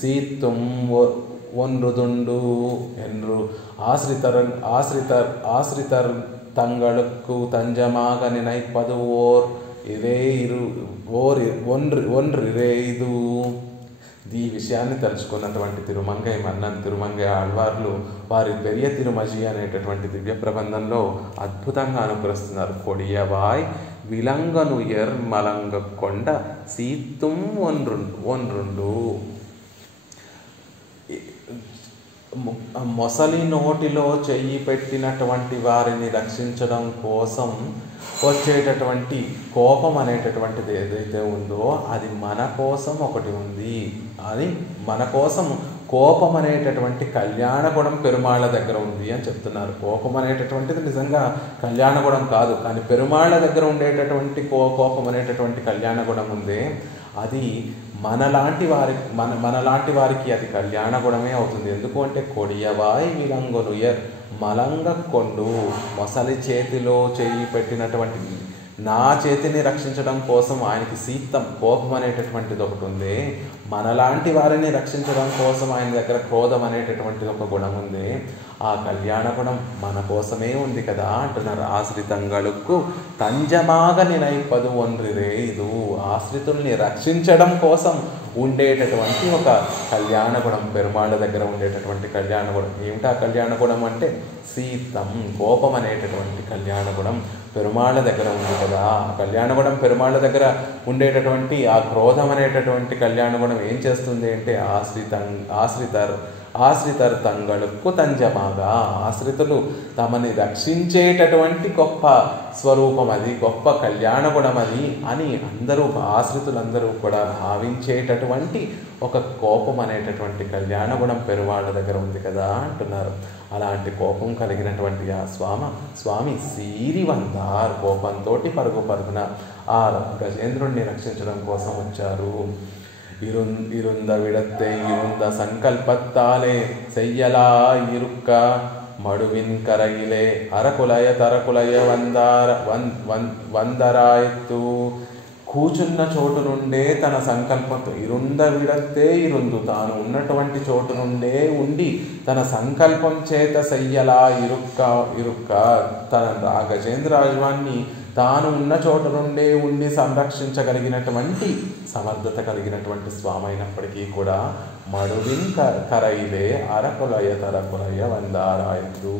సీత్తుం ஒன்றுதுண்டு என்று ஆசிரித்தர் தங்களுக்கு தஞ்சமாக நினைப்பது ఒన్రిరేదు. ఈ విషయాన్ని తలుచుకున్నటువంటి తిరుమంగై ఆళ్వార్లు వారి పెరియ తిరుమజి అనేటటువంటి దివ్య ప్రబంధంలో అద్భుతంగా అనుకరిస్తున్నారు. కొడియవాయ్ విలంగనుయర్ మలంగ కొండ సీత్తుం ఒన్రుండు. మొసలి నోటిలో చెయ్యి పెట్టినటువంటి వారిని రక్షించడం కోసం వచ్చేటటువంటి కోపం అనేటటువంటిది ఏదైతే ఉందో అది మన కోసం ఒకటి ఉంది. అది మన కోసం కోపం అనేటటువంటి కళ్యాణగుణం పెరుమాళ్ళ దగ్గర ఉంది అని చెప్తున్నారు. కోపం అనేటటువంటిది నిజంగా కళ్యాణగుణం కాదు, కానీ పెరుమాళ్ళ దగ్గర ఉండేటటువంటి కోపం అనేటటువంటి కళ్యాణగుణం ఉందే, అది మనలాంటి వారికి అది కళ్యాణ గుణమే అవుతుంది. ఎందుకు అంటే కొడియవాయ్ విలంగనుయర్ మలంగ కొండు, మొసలి చేతిలో చేయి పెట్టినటువంటి నా చేతిని రక్షించడం కోసం ఆయనకి సీత్తం కోపం అనేటటువంటిది ఒకటి ఉంది. మనలాంటి వారిని రక్షించడం కోసం ఆయన దగ్గర క్రోధం అనేటటువంటిది ఒక గుణం ఉంది. ఆ కళ్యాణ గుణం మన కోసమే ఉంది కదా అంటున్నారు. ఆశ్రితంగళకు తంజమాగ నినైపదు ఒన్రిరేదు. ఆశ్రితుల్ని రక్షించడం కోసం ఉండేటటువంటి ఒక కళ్యాణ గుణం పెరుమాళ్ళ దగ్గర ఉండేటటువంటి కళ్యాణ గుణం. ఏమిటా కళ్యాణ గుణం అంటే సీతం, కోపం అనేటటువంటి కళ్యాణ గుణం పెరుమాళ్ళ దగ్గర ఉంది కదా. ఆ కళ్యాణ గుణం పెరుమాళ్ళ దగ్గర ఉండేటటువంటి ఆ క్రోధం అనేటటువంటి కళ్యాణ గుణం ఏం చేస్తుంది అంటే ఆశ్రితర్ తంగళకు తంజమాగా, ఆశ్రితులు తమని రక్షించేటటువంటి గొప్ప స్వరూపం అది, గొప్ప కళ్యాణ గుణం అది అని ఆశ్రితులందరూ కూడా భావించేటటువంటి ఒక కోపం అనేటటువంటి కళ్యాణ గుణం పెరువాళ్ళ దగ్గర ఉంది కదా అంటున్నారు. అలాంటి కోపం కలిగినటువంటి ఆ స్వామి సీరి వందార్ కోపంతో పరుగున ఆ గజేంద్రుణ్ణి రక్షించడం కోసం వచ్చారు. இருந்த விடத்தை இருந்த சங்கல்பத்தாலே செய்யலா இருக்க மடுவின் கரையிலே అరకులయ వందరాయత్తు. కూచున్న చోటు నుండే తన సంకల్పంతో ఇరుంద విడతే ఇరుందు, తాను ఉన్నటువంటి చోటు నుండే ఉండి తన సంకల్పం చేత సయ్యలా ఇరుక్క తన ఆ గజేంద్రాజ్వాన్ని తాను ఉన్న చోటు నుండే ఉండి సంరక్షించగలిగినటువంటి సమర్థత కలిగినటువంటి స్వామి అయినప్పటికీ కూడా మడువిన్ కరైలే అరకులయ వందారాయత్తు.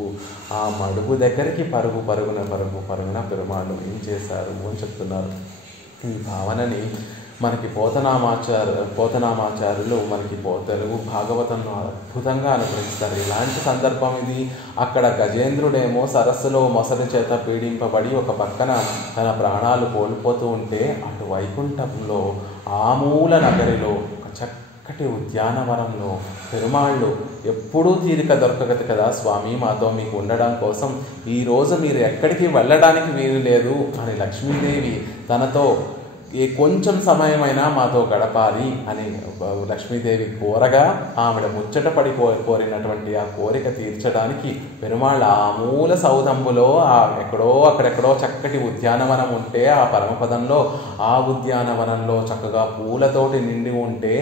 ఆ మడుగు దగ్గరికి పరుగున పెరుమాళ్ళు ఏం చేశారు అని చెప్తున్నారు. ఈ భావనని మనకి పోతనామాచారులు మనకి తెలుగు భాగవతంలో అద్భుతంగా అనుగ్రహిస్తారు. ఇలాంటి సందర్భం ఇది. అక్కడ గజేంద్రుడేమో సరస్సులో మొసలి చేత పీడింపబడి ఒక పక్కన తన ప్రాణాలు కోల్పోతూ ఉంటే, అటు వైకుంఠంలో ఆమూల నగరిలో ఒక చక్కటి ఉద్యానవనంలో పెరుమాళ్ళు ఎప్పుడూ తీరిక దొరకగదు కదా స్వామి, మాతో మీకు ఉండడం కోసం ఈరోజు మీరు ఎక్కడికి వెళ్ళడానికి వీలు లేదు అని లక్ష్మీదేవి తనతో కొంచెం సమయమైనా మాతో గడపాలి అని లక్ష్మీదేవి కోరగా ఆవిడ ముచ్చటపడి కోరినటువంటి ఆ కోరిక తీర్చడానికి పెరుమాళ్ళ ఆ మూల సౌధంబులో అక్కడెక్కడో చక్కటి ఉద్యానవనం ఉంటే, ఆ పరమపదంలో ఆ ఉద్యానవనంలో చక్కగా పూలతోటి నిండి ఉంటే,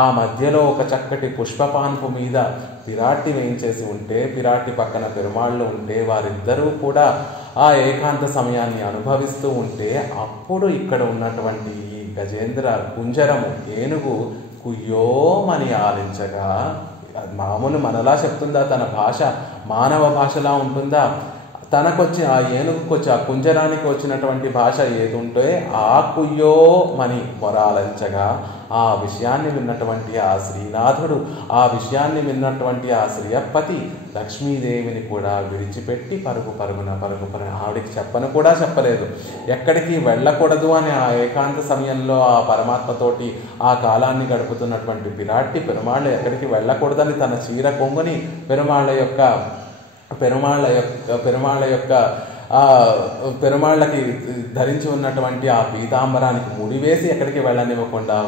ఆ మధ్యలో ఒక చక్కటి పుష్పపాన్పు మీద పిరాటి వేయించేసి ఉంటే, పిరాటి పక్కన పెరుమాళ్ళు ఉంటే, వారిద్దరూ కూడా ఆ ఏకాంత సమయాన్ని అనుభవిస్తూ ఉంటే, అప్పుడు ఇక్కడ ఉన్నటువంటి ఈ గజేంద్ర కుంజరము ఏనుగు కుయ్యోమని ఆలించగా, మామూలు మనలా చెప్తుందా? తన భాష మానవ భాషలా ఉంటుందా? తనకొచ్చి ఆ ఏనుగుకి వచ్చి ఆ కుంజరానికి వచ్చినటువంటి భాష ఏది ఉంటే ఆ కుయ్యో మని మొరాలంచగా ఆ విషయాన్ని విన్నటువంటి ఆ శ్రీనాథుడు, ఆ విషయాన్ని విన్నటువంటి ఆ శ్రీయపతి లక్ష్మీదేవిని కూడా విడిచిపెట్టి పరుగున ఆవిడికి చెప్పను కూడా చెప్పలేదు. ఎక్కడికి వెళ్ళకూడదు అని ఆ ఏకాంత సమయంలో ఆ పరమాత్మతోటి ఆ కాలాన్ని గడుపుతున్నటువంటి పిరాట్టి పెరుమాళ్ళు ఎక్కడికి వెళ్ళకూడదని తన చీర కొంగుని పెరుమాళ్ళకి ధరించి ఉన్నటువంటి ఆ పీతాంబరానికి ముడివేసి ఎక్కడికి వెళ్ళనివ్వకుండా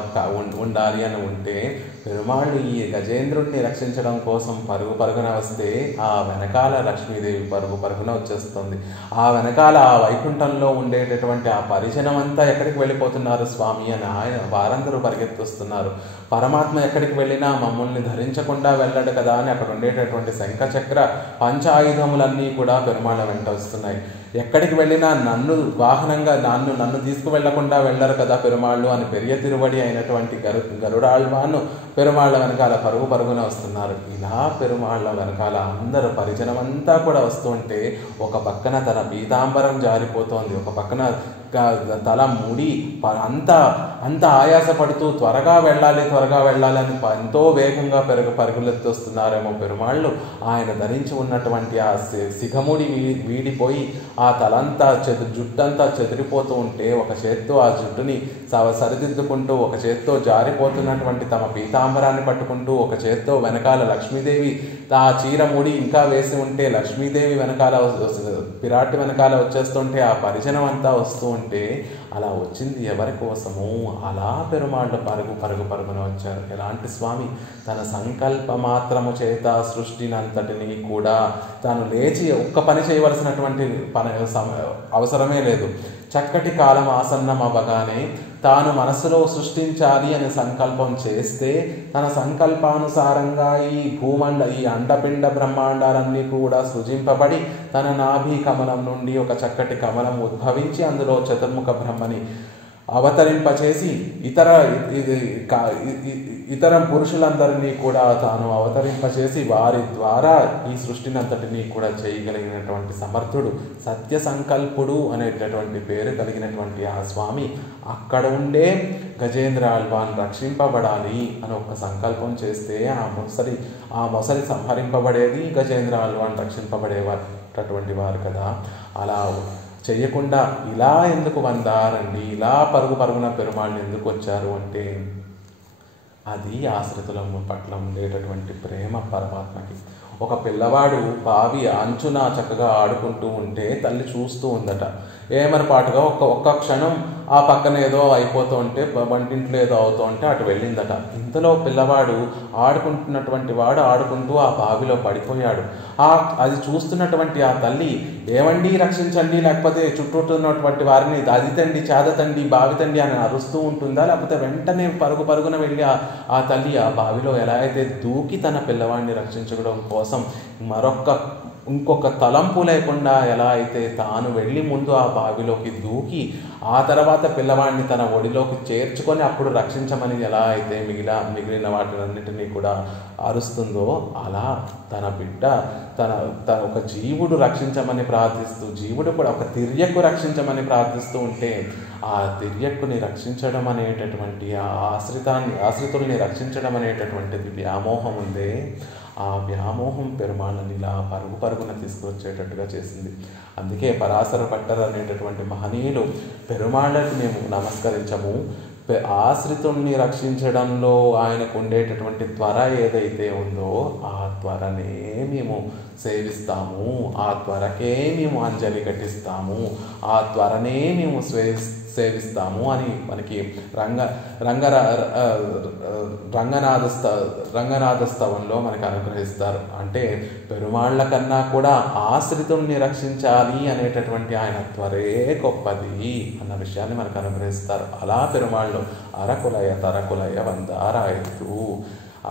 ఉండాలి అని ఉంటే, పెరుమాళ్ళు ఈ గజేంద్రుడిని రక్షించడం కోసం పరుగున వస్తే ఆ వెనకాల లక్ష్మీదేవి పరుగున వచ్చేస్తుంది. ఆ వెనకాల ఆ వైకుంఠంలో ఉండేటటువంటి ఆ పరిజనం అంతా ఎక్కడికి వెళ్ళిపోతున్నారు స్వామి అని వారందరూ పరిగెత్తుస్తున్నారు. పరమాత్మ ఎక్కడికి వెళ్ళినా మమ్మల్ని ధరించకుండా వెళ్ళడు కదా అని అక్కడ ఉండేటటువంటి శంఖచక్ర పంచాయుధములన్నీ కూడా పెరుమాళ్ళ వెంట వస్తున్నాయి. ఎక్కడికి వెళ్ళినా నన్ను తీసుకువెళ్లకుండా వెళ్ళరు కదా పెరుమాళ్ళు అని పెరియ తిరువడి అయినటువంటి గరుడాళ్వాను పెరుమాళ్ళ వెనకాల పరుగున వస్తున్నారు. ఇలా పెరుమాళ్ళ వెనకాల అందరూ పరిజనమంతా కూడా వస్తుంటే ఒక పక్కన తన పీతాంబరం జారిపోతోంది, ఒక పక్కన తల ముడి అంత ఆయాసపడుతూ త్వరగా వెళ్ళాలి అని ఎంతో వేగంగా పరుగులెత్తొస్తున్నారేమో పెరుమాళ్ళు. ఆయన ధరించి ఉన్నటువంటి ఆ సిగముడి వీడిపోయి ఆ తలంతా జుట్టంతా చెదిరిపోతూ ఉంటే ఒక చేత్తో ఆ జుట్టుని సరిదిద్దుకుంటూ, ఒక చేత్తో జారిపోతున్నటువంటి తమ పీతాంబరాన్ని పట్టుకుంటూ, ఒక చేత్తో వెనకాల లక్ష్మీదేవి ఆ చీర ముడి ఇంకా వేసి ఉంటే లక్ష్మీదేవి వెనకాల పిరాటి వెనకాల వచ్చేస్తుంటే ఆ పరిజనం అంతా వస్తూ ఉంటే, అలా వచ్చింది ఎవరి కోసము? అలా పెరుమాళ్ళు పరుగున వచ్చారు. ఎలాంటి స్వామి? తన సంకల్ప మాత్రము చేత సృష్టినంతటిని కూడా తాను లేచి ఒక్క పని చేయవలసినటువంటి అవసరమే లేదు. చక్కటి కాలం ఆసన్నం అవ్వగానే తాను మనసులో సృష్టించాలి అని సంకల్పం చేస్తే తన సంకల్పానుసారంగా ఈ అండపిండ బ్రహ్మాండాలన్నీ కూడా సృజింపబడి తన నాభి కమలం నుండి ఒక చక్కటి కమలం ఉద్భవించి అందులో చతుర్ముఖ బ్రహ్మని అవతరింపచేసి ఇతర పురుషులందరినీ కూడా తాను అవతరింపచేసి వారి ద్వారా ఈ సృష్టినంతటినీ కూడా చేయగలిగినటువంటి సమర్థుడు, సత్య సంకల్పుడు అనేటటువంటి పేరు కలిగినటువంటి ఆ స్వామి అక్కడ ఉండే గజేంద్ర ఆళ్వాన్ రక్షింపబడాలి అని ఒక సంకల్పం చేస్తే ఆ మొసలి సంహరింపబడేది, గజేంద్ర ఆళ్వాన్ రక్షింపబడేటటువంటి వారు కదా. అలా చెయ్యకుండా ఇలా ఎందుకు వందారండి, ఇలా పరుగున పెరుమాళ్ళు ఎందుకు వచ్చారు అంటే అది ఆశ్రితుల పట్ల ఉండేటటువంటి ప్రేమ పరమాత్మకి. ఒక పిల్లవాడు బావి అంచున చక్కగా ఆడుకుంటూ ఉంటే తల్లి చూస్తూ ఉందట. ఏమరపాటుగా ఒక్క క్షణం ఆ పక్కన ఏదో అయిపోతూ ఉంటే, వంటింట్లో ఏదో అవుతూ ఉంటే అటు వెళ్ళిందట. ఇంతలో పిల్లవాడు ఆడుకుంటూ ఆ బావిలో పడిపోయాడు. అది చూస్తున్నటువంటి ఆ తల్లి, ఏమండి రక్షించండి, లేకపోతే చుట్టూతున్నటువంటి వారిని అదితండి, చాదతండి, బావితండి అని అరుస్తూ ఉంటుందా, లేకపోతే వెంటనే పరుగున వెళ్ళి ఆ తల్లి ఆ బావిలో ఎలా అయితే దూకి తన పిల్లవాడిని రక్షించడం కోసం ఇంకొక తలంపు లేకుండా ఎలా అయితే తాను వెళ్ళి ముందు ఆ బావిలోకి దూకి ఆ తర్వాత పిల్లవాడిని తన ఒడిలోకి చేర్చుకొని అప్పుడు రక్షించమని ఎలా అయితే మిగిలిన వాటినన్నిటినీ కూడా అరుస్తుందో, అలా తన బిడ్డ తన ఒక జీవుడు రక్షించమని ప్రార్థిస్తూ, జీవుడు కూడా ఒక తిర్యకు రక్షించమని ప్రార్థిస్తూ ఉంటే ఆ తిర్యక్కుని రక్షించడం అనేటటువంటి ఆ ఆశ్రితుల్ని రక్షించడం అనేటటువంటిది వ్యామోహం ఉందే, ఆ వ్యామోహం పెరుమాళ్ళని ఇలా పరుగున తీసుకొచ్చేటట్టుగా చేసింది. అందుకే పరాశర పట్టరు అనేటటువంటి మహనీయులు, పెరుమాళ్ళకి మేము నమస్కరించము, ఆశ్రితుల్ని రక్షించడంలో ఆయనకు ఉండేటటువంటి త్వర ఏదైతే ఉందో ఆ త్వరనే మేము సేవిస్తాము, ఆ త్వరకే మేము అంజలి ఘటిస్తాము, ఆ త్వరనే మేము సేవిస్తాము అని మనకి రంగనాథస్తవంలో మనకి అనుగ్రహిస్తారు. అంటే పెరుమాళ్ళ కన్నా కూడా ఆశ్రితుల్ని రక్షించాలి అనేటటువంటి ఆయన త్వరే గొప్పది అన్న విషయాన్ని మనకు అనుగ్రహిస్తారు. అలా పెరుమాళ్ళు అరకులయ తరకులయ వందారాయత్తు,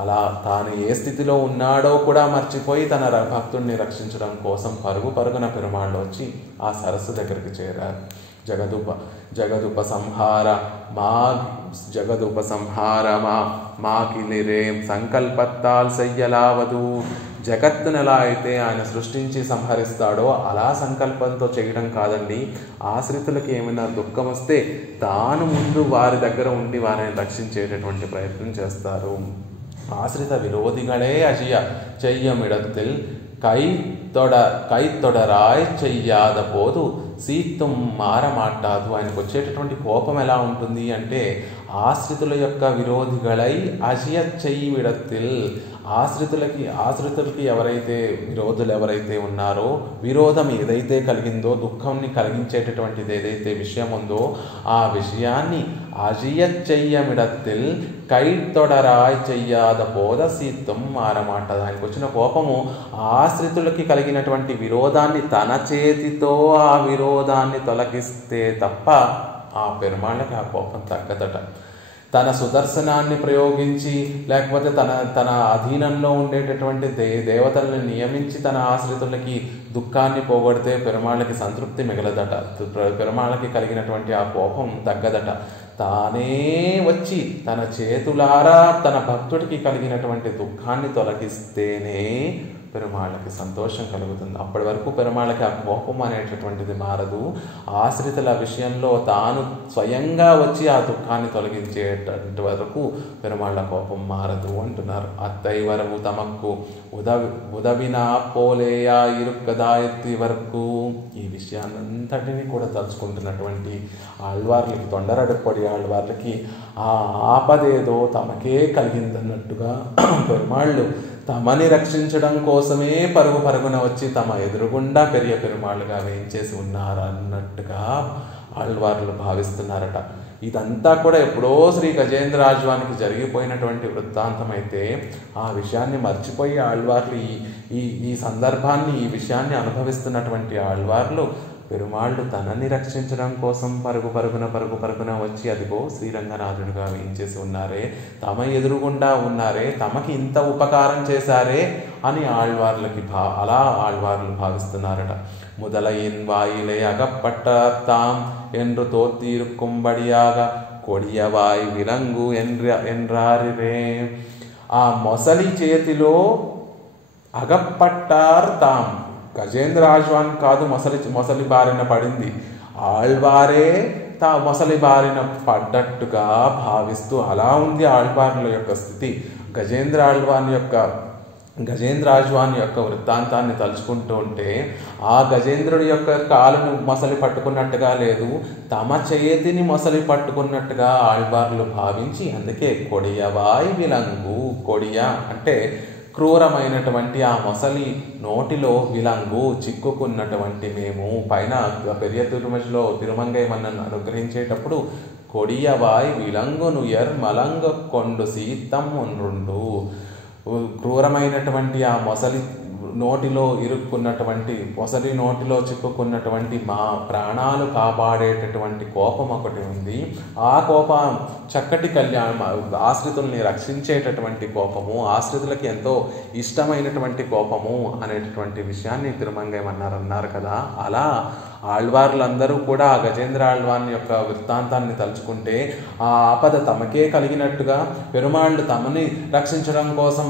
అలా తాను ఏ స్థితిలో ఉన్నాడో కూడా మర్చిపోయి తన భక్తుడిని రక్షించడం కోసం పరుగున పెరుమాళ్ళు వచ్చి ఆ సరస్సు దగ్గరికి చేరారు. జగదుపసంహార మాకిలిరేం సంకల్పత్తాల్ చెయ్యలావదు. జగత్తును ఎలా అయితే ఆయన సృష్టించి సంహరిస్తాడో అలా సంకల్పంతో చేయడం కాదండి. ఆశ్రితులకి ఏమైనా దుఃఖం వస్తే తాను ముందు వారి దగ్గర ఉండి వారిని రక్షించేటటువంటి ప్రయత్నం చేస్తారు. ఆశ్రిత విరోధిகளே అజియ చెయ్యమిడత్తిల్ కైతొడరాయ్ చెయ్యాద పోదు సీత్తం మారమాటాదు. ఆయనకు వచ్చేటటువంటి కోపం ఎలా ఉంటుంది అంటే, ఆశ్రితుల యొక్క విరోధిಗಳై అజియ చెయ్యివిడత్తిల్, ఆశ్రితులకి ఎవరైతే విరోధులు ఎవరైతే ఉన్నారో, విరోధం ఏదైతే కలిగిందో, దుఃఖాన్ని కలిగించేటటువంటిది ఏదైతే విషయం ఉందో ఆ విషయాన్ని అజియ చెయ్యమిడత్తిల్ కైతొడరాయ్ చెయ్యాద పోద సీత్తం మారమాటదు. ఆయనకు వచ్చిన కోపము ఆశ్రితులకి కలిగినటువంటి విరోధాన్ని తన చేతితో ఆ విరోధాన్ని తొలగిస్తే తప్ప ఆ పెరుమాళ్ళకి ఆ కోపం తగ్గదట. తన సుదర్శనాన్ని ప్రయోగించి లేకపోతే తన అధీనంలో ఉండేటటువంటి దేవతల్ని నియమించి తన ఆశ్రితులకి దుఃఖాన్ని పోగొడితే పెరుమాళ్ళకి సంతృప్తి మిగలదట. పెరుమాళ్ళకి కలిగినటువంటి ఆ కోపం తగ్గదట. తానే వచ్చి తన చేతులారా తన భక్తుడికి కలిగినటువంటి దుఃఖాన్ని తొలగిస్తేనే పెరుమాళ్ళకి సంతోషం కలుగుతుంది. అప్పటి వరకు పెరుమాళ్ళకి ఆ కోపం అనేటటువంటిది మారదు. ఆశ్రితుల విషయంలో తాను స్వయంగా వచ్చి ఆ దుఃఖాన్ని తొలగించేటటువంటి వరకు పెరుమాళ్ళ కోపం మారదు అంటున్నారు. అత్తై వరవు తమకు ఉదవినా పోలేయా ఇరుక్కదాయత్తి వరకు. ఈ విషయాన్నంతటినీ కూడా తలుచుకుంటున్నటువంటి ఆళ్వార్లకి, తొండరడపొడి ఆళ్వార్లకి ఆ ఆపదేదో తమకే కలిగిందన్నట్టుగా పెరుమాళ్ళు తమని రక్షించడం కోసమే పరుగున వచ్చి తమ ఎదురుగుండా పెరియ పెరుమాళ్ళుగా వేయించేసి ఉన్నారన్నట్టుగా ఆళ్వార్లు భావిస్తున్నారట. ఇదంతా కూడా ఎప్పుడో శ్రీ గజేంద్రాజ్వానికి జరిగిపోయినటువంటి వృత్తాంతం అయితే ఆ విషయాన్ని మర్చిపోయి ఆళ్వార్లు ఈ సందర్భాన్ని, ఈ విషయాన్ని అనుభవిస్తున్నటువంటి ఆళ్వార్లు పెరుమాళ్ళు తనని రక్షించడం కోసం పరుగున వచ్చి అదిగో శ్రీరంగనాథుడిగా వేయించేసి ఉన్నారే, తమ ఎదురుగుండా ఉన్నారే, తమకి ఇంత ఉపకారం చేశారే అని అలా ఆళ్వార్లు భావిస్తున్నారట. முதலையின் வாயிலை அகப்பட்டாம் என்று தோத்திருக்கும்படியாக கொடியவாய் విలంగు என்றாரிరే. ఆ మొసలి చేతిలో అగప్పట్టార్ తాం, గజేంద్రాజ్వాన్ కాదు మొసలి బారిన పడింది, ఆళ్వారే మొసలి బారిన పడ్డట్టుగా భావిస్తూ అలా ఉంది ఆళ్వార్ల యొక్క స్థితి. గజేంద్రాజ్వాన్ యొక్క వృత్తాంతాన్ని తలుచుకుంటూ ఉంటే ఆ గజేంద్రుడి యొక్క కాలును మొసలి పట్టుకున్నట్టుగా లేదు, తమ చేతిని మొసలి పట్టుకున్నట్టుగా ఆళ్వార్లు భావించి అందుకే కొడియవాయ్ విలంగు, కొడియ అంటే క్రూరమైనటువంటి ఆ మొసలి నోటిలో విలంగు చిక్కుకున్నటువంటి మేము పైన పెరియ తిరుమలలో తిరుమంగయ్యమన్నను అనుగ్రహించేటప్పుడు కొడియవాయ్ విలంగునుయర్ మలంగ కొండు సీతం ఉండు, క్రూరమైనటువంటి ఆ మొసలి నోటిలో మొసలి నోటిలో చిక్కుకున్నటువంటి మా ప్రాణాలు కాపాడేటటువంటి కోపం ఒకటి ఉంది. ఆ కోపం చక్కటి కళ్యాణం, ఆశ్రితుల్ని రక్షించేటటువంటి కోపము, ఆశ్రితులకి ఎంతో ఇష్టమైనటువంటి కోపము అనేటటువంటి విషయాన్ని తిరుమంగయ్యమన్నారు కదా. అలా ఆళ్వార్లందరూ కూడా ఆ గజేంద్ర ఆళ్వాన్ యొక్క వృత్తాంతాన్ని తలుచుకుంటే ఆ ఆపద తమకే కలిగినట్టుగా పెరుమాళ్ళు తమని రక్షించడం కోసం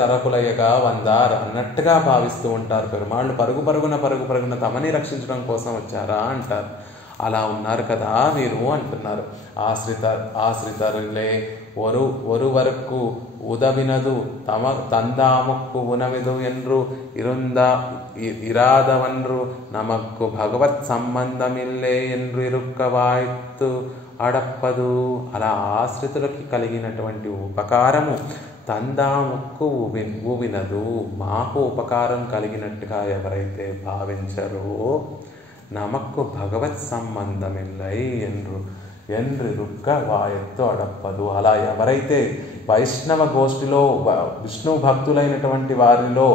తరకులయగా వందార్ అన్నట్టుగా భావిస్తూ ఉంటారు. పెరుమాళ్ళు పరుగున తమని రక్షించడం కోసం వచ్చారా అంటారు. అలా ఉన్నారు కదా మీరు అంటున్నారు. ఆశ్రితరులే ఒరువరకు ఉదవినదు ತಂದಾಮಕ್ಕು ಉನವಿದು ಎನ್ರು ಇರಾದವನ್ರು ನಮಕ್ಕು ಭಗವತ್ ಸಂబంధమిల్లే ఎన్రు ఇరుక్కవాయిత్తు అడప్పదు. అలా ఆశ్రితులకి కలిగినటువంటి ఉపకారము తందాముక్కు ఊవినదు, మాకు ఉపకారం కలిగినట్టుగా ఎవరైతే భావించరో నమక్కు భగవత్ సంబంధమిల్లై ఎన్రు రుక్క వాయత్తు అడప్పదు. అలా ఎవరైతే వైష్ణవ గోష్ఠిలో విష్ణు భక్తులైనటువంటి వారిలో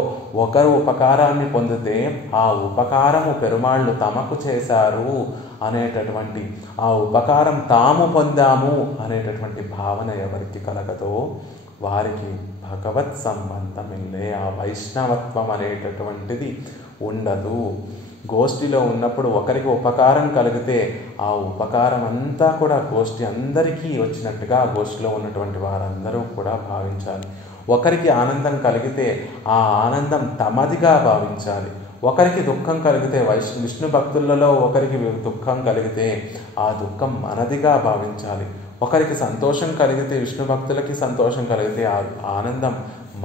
ఒకరు ఉపకారాన్ని పొందితే ఆ ఉపకారము పెరుమాళ్ళు తమకు చేశారు అనేటటువంటి, ఆ ఉపకారం తాము పొందాము అనేటటువంటి భావన ఎవరికి కలగదో వారికి భగవత్ సంబంధమిల్లే, ఆ వైష్ణవత్వం అనేటటువంటిది ఉండదు. గోష్ఠిలో ఉన్నప్పుడు ఒకరికి ఉపకారం కలిగితే ఆ ఉపకారం అంతా కూడా గోష్ఠి అందరికీ వచ్చినట్టుగా గోష్ఠిలో ఉన్నటువంటి వారందరూ కూడా భావించాలి. ఒకరికి ఆనందం కలిగితే ఆ ఆనందం తమదిగా భావించాలి. ఒకరికి దుఃఖం కలిగితే విష్ణు భక్తులలో ఒకరికి దుఃఖం కలిగితే ఆ దుఃఖం మనదిగా భావించాలి. ఒకరికి సంతోషం కలిగితే విష్ణు భక్తులకి సంతోషం కలిగితే ఆ ఆనందం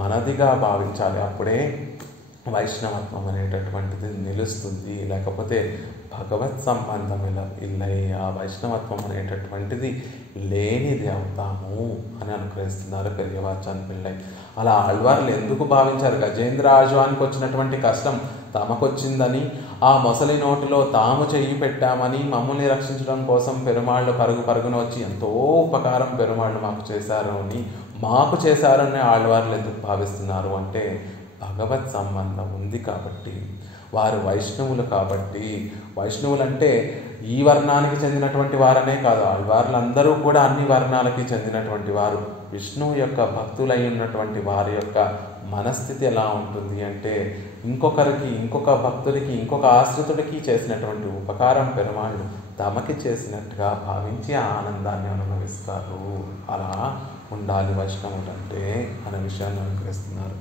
మనదిగా భావించాలి. అప్పుడే వైష్ణవత్వం అనేటటువంటిది నిలుస్తుంది. లేకపోతే భగవత్ సంబంధం ఇల్లై ఆ వైష్ణవత్వం అనేటటువంటిది లేనిది అవుతాము అని అనుగ్రహిస్తున్నారు పెరియవాచాన్ పిళ్ళై. అలా ఆళ్వార్లు ఎందుకు భావించారు? గజేంద్ర ఆళ్వానికి వచ్చినటువంటి కష్టం తమకొచ్చిందని, ఆ మొసలి నోటిలో తాము చెయ్యి పెట్టామని, మమ్మల్ని రక్షించడం కోసం పెరుమాళ్ళు పరుగున వచ్చి ఎంతో ఉపకారం పెరుమాళ్ళు మాకు చేశారని ఆళ్వార్లు ఎందుకు భావిస్తున్నారు అంటే భగవత్ సంబంధం ఉంది కాబట్టి, వారు వైష్ణవులు కాబట్టి. వైష్ణవులంటే ఈ వర్ణానికి చెందినటువంటి వారనే కాదు, ఆళ్వార్లందరూ కూడా అన్ని వర్ణాలకి చెందినటువంటి వారు. విష్ణువు యొక్క భక్తులై ఉన్నటువంటి వారి యొక్క మనస్థితి ఎలా ఉంటుంది అంటే ఇంకొక భక్తుడికి, ఇంకొక ఆశ్రితుడికి చేసినటువంటి ఉపకారం పెరుమాళ్ళు తమకి చేసినట్టుగా భావించి ఆ ఆనందాన్ని అనుభవిస్తారు. అలా ఉండాలి వైష్ణవుడు అంటే అనే విషయాన్ని అనుగ్రహిస్తున్నారు.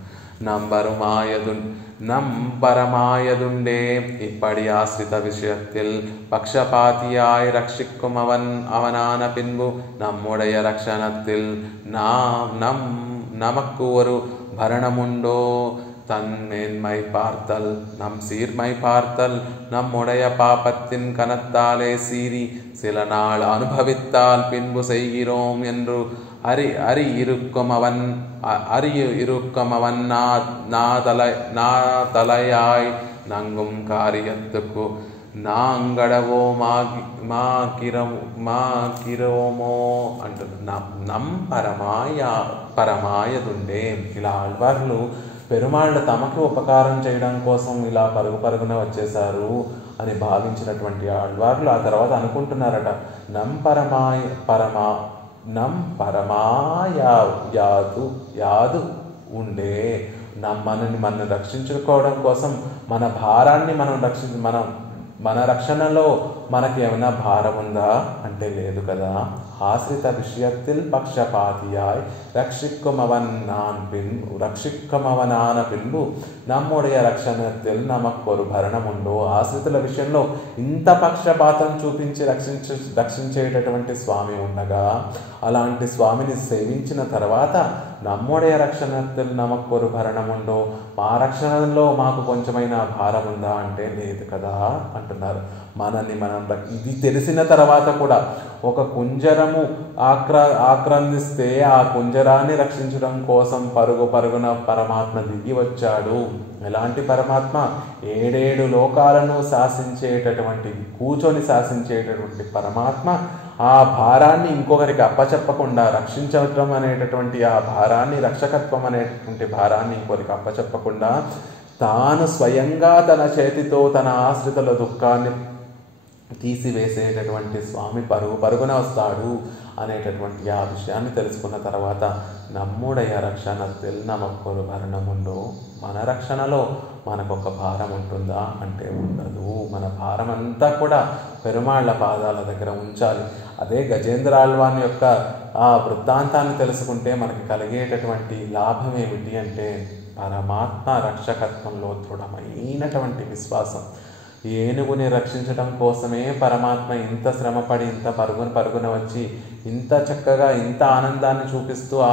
நம்பரமாயதுண்டே இப்படி ஆசிரித விஷயத்தில் பக்ஷபாத்தியாய் ரட்சிக்கும் அவனான பின்பு நம்முடைய ரக்ஷணத்தில் நமக்கு ஒரு பரணமுண்டோ? தன் மேன்மை பார்த்தல், நம் சீர்மை பார்த்தல், நம்முடைய பாபத்தின் கனத்தாலே சீறி சில நாள் அனுபவித்தால் பின்பு செய்கிறோம் என்று இருக்கும் அவன் நாதலையாய் நங்கும் காரியத்துக்கு நாங்கடவோ మాకిరోమో అంటున్నాం. పరమాయదుండే. ఇలా ఆళ్వార్లు పెరుమాళ్ళు తమకి ఉపకారం చేయడం కోసం ఇలా పరుగున వచ్చేశారు అని భావించినటువంటి ఆళ్వార్లు ఆ తర్వాత అనుకుంటున్నారట, యాదు ఉండే. మనల్ని రక్షించుకోవడం కోసం మన భారాన్ని మన రక్షణలో మనకి ఏమైనా భారం ఉందా అంటే లేదు కదా. ஆசிரித விஷயத்தில் பக்ஷபாதியாய் రక్షిక్కమవనాన பின்பு நம்முடைய రక్షణத்தில் நமக்கு ஒரு భరణముండో. ఆశ్రితుల విషయంలో ఇంత పక్షపాతం చూపించి రక్షించేటటువంటి స్వామి ఉండగా, అలాంటి స్వామిని సేవించిన తర్వాత நம்முடைய రక్షణத்தில் நமக்கு ஒரு భరణముండో, మా రక్షణలో మాకు కొంచెమైనా భారం ఉందా అంటే లేదు కదా అంటున్నారు. ఇది తెలిసిన తర్వాత కూడా ఒక కుంజరము ఆక్రందిస్తే ఆ కుంజరాన్ని రక్షించడం కోసం పరుగున పరమాత్మ దిగి వచ్చాడు. ఎలాంటి పరమాత్మ? 7 లోకాలను కూర్చొని శాసించేటటువంటి పరమాత్మ ఆ భారాన్ని ఇంకొకరికి అప్పచెప్పకుండా రక్షించడం అనేటటువంటి ఆ భారాన్ని, రక్షకత్వం అనేటటువంటి భారాన్ని ఇంకొకరికి అప్పచెప్పకుండా తాను స్వయంగా తన చేతితో తన ఆశ్రితుల దుఃఖాన్ని తీసివేసేటటువంటి స్వామి పరుగున వస్తాడు అనేటటువంటి ఆ విషయాన్ని తెలుసుకున్న తర్వాత நம்முடைய రక్షణத்தில் நமக்கு ஒரு భరణముండో. మన రక్షణలో మనకొక భారం ఉంటుందా అంటే ఉండదు. మన భారం అంతా కూడా పెరుమాళ్ల పాదాల దగ్గర ఉంచాలి. అదే గజేంద్ర ఆళ్వాన్ యొక్క ఆ వృత్తాంతాన్ని తెలుసుకుంటే మనకి కలిగేటటువంటి లాభం ఏమిటి అంటే పరమాత్మ రక్షకత్వంలో దృఢమైనటువంటి విశ్వాసం. ఏనుగుని రక్షించడం కోసమే పరమాత్మ ఇంత శ్రమపడి ఇంత పరుగున వచ్చి ఇంత చక్కగా ఇంత ఆనందాన్ని చూపిస్తూ ఆ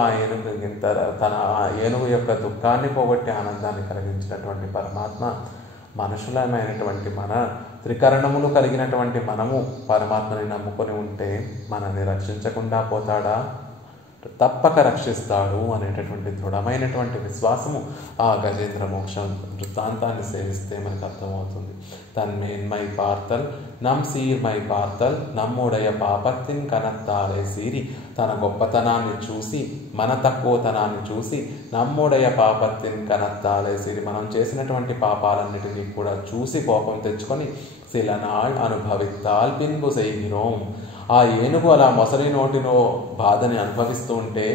ఏనుగు యొక్క దుఃఖాన్ని పోగొట్టి ఆనందాన్ని కలిగించినటువంటి పరమాత్మ మనుషులమైనటువంటి మన త్రికరణములు కలిగినటువంటి మనము పరమాత్మని నమ్ముకొని ఉంటే మనల్ని రక్షించకుండా పోతాడా? తప్పక రక్షిస్తాడు అనేటటువంటి దృఢమైనటువంటి విశ్వాసము ఆ గజేంద్ర మోక్షం వృత్తాంతాన్ని సేవిస్తే మనకు అర్థమవుతుంది. తన్మేన్మై పార్తల్ నమ్ సీర్మై పార్తల్ நம்முடைய పాపత్తిన్ కనత్తాలే సీరి. తన గొప్పతనాన్ని చూసి, మన తక్కువతనాన్ని చూసి நம்முடைய పాపత్తిన్ కనత్తాలే సీరి, మనం చేసినటువంటి పాపాలన్నిటినీ కూడా చూసి కోపం తెచ్చుకొని సిల నాళ్ అనుభవిత్తాల్ పిన్బు செய்கிறோம். ఆ ఏనుగు అలా మొసలి నోటిలో బాధని అనుభవిస్తూ ఉంటే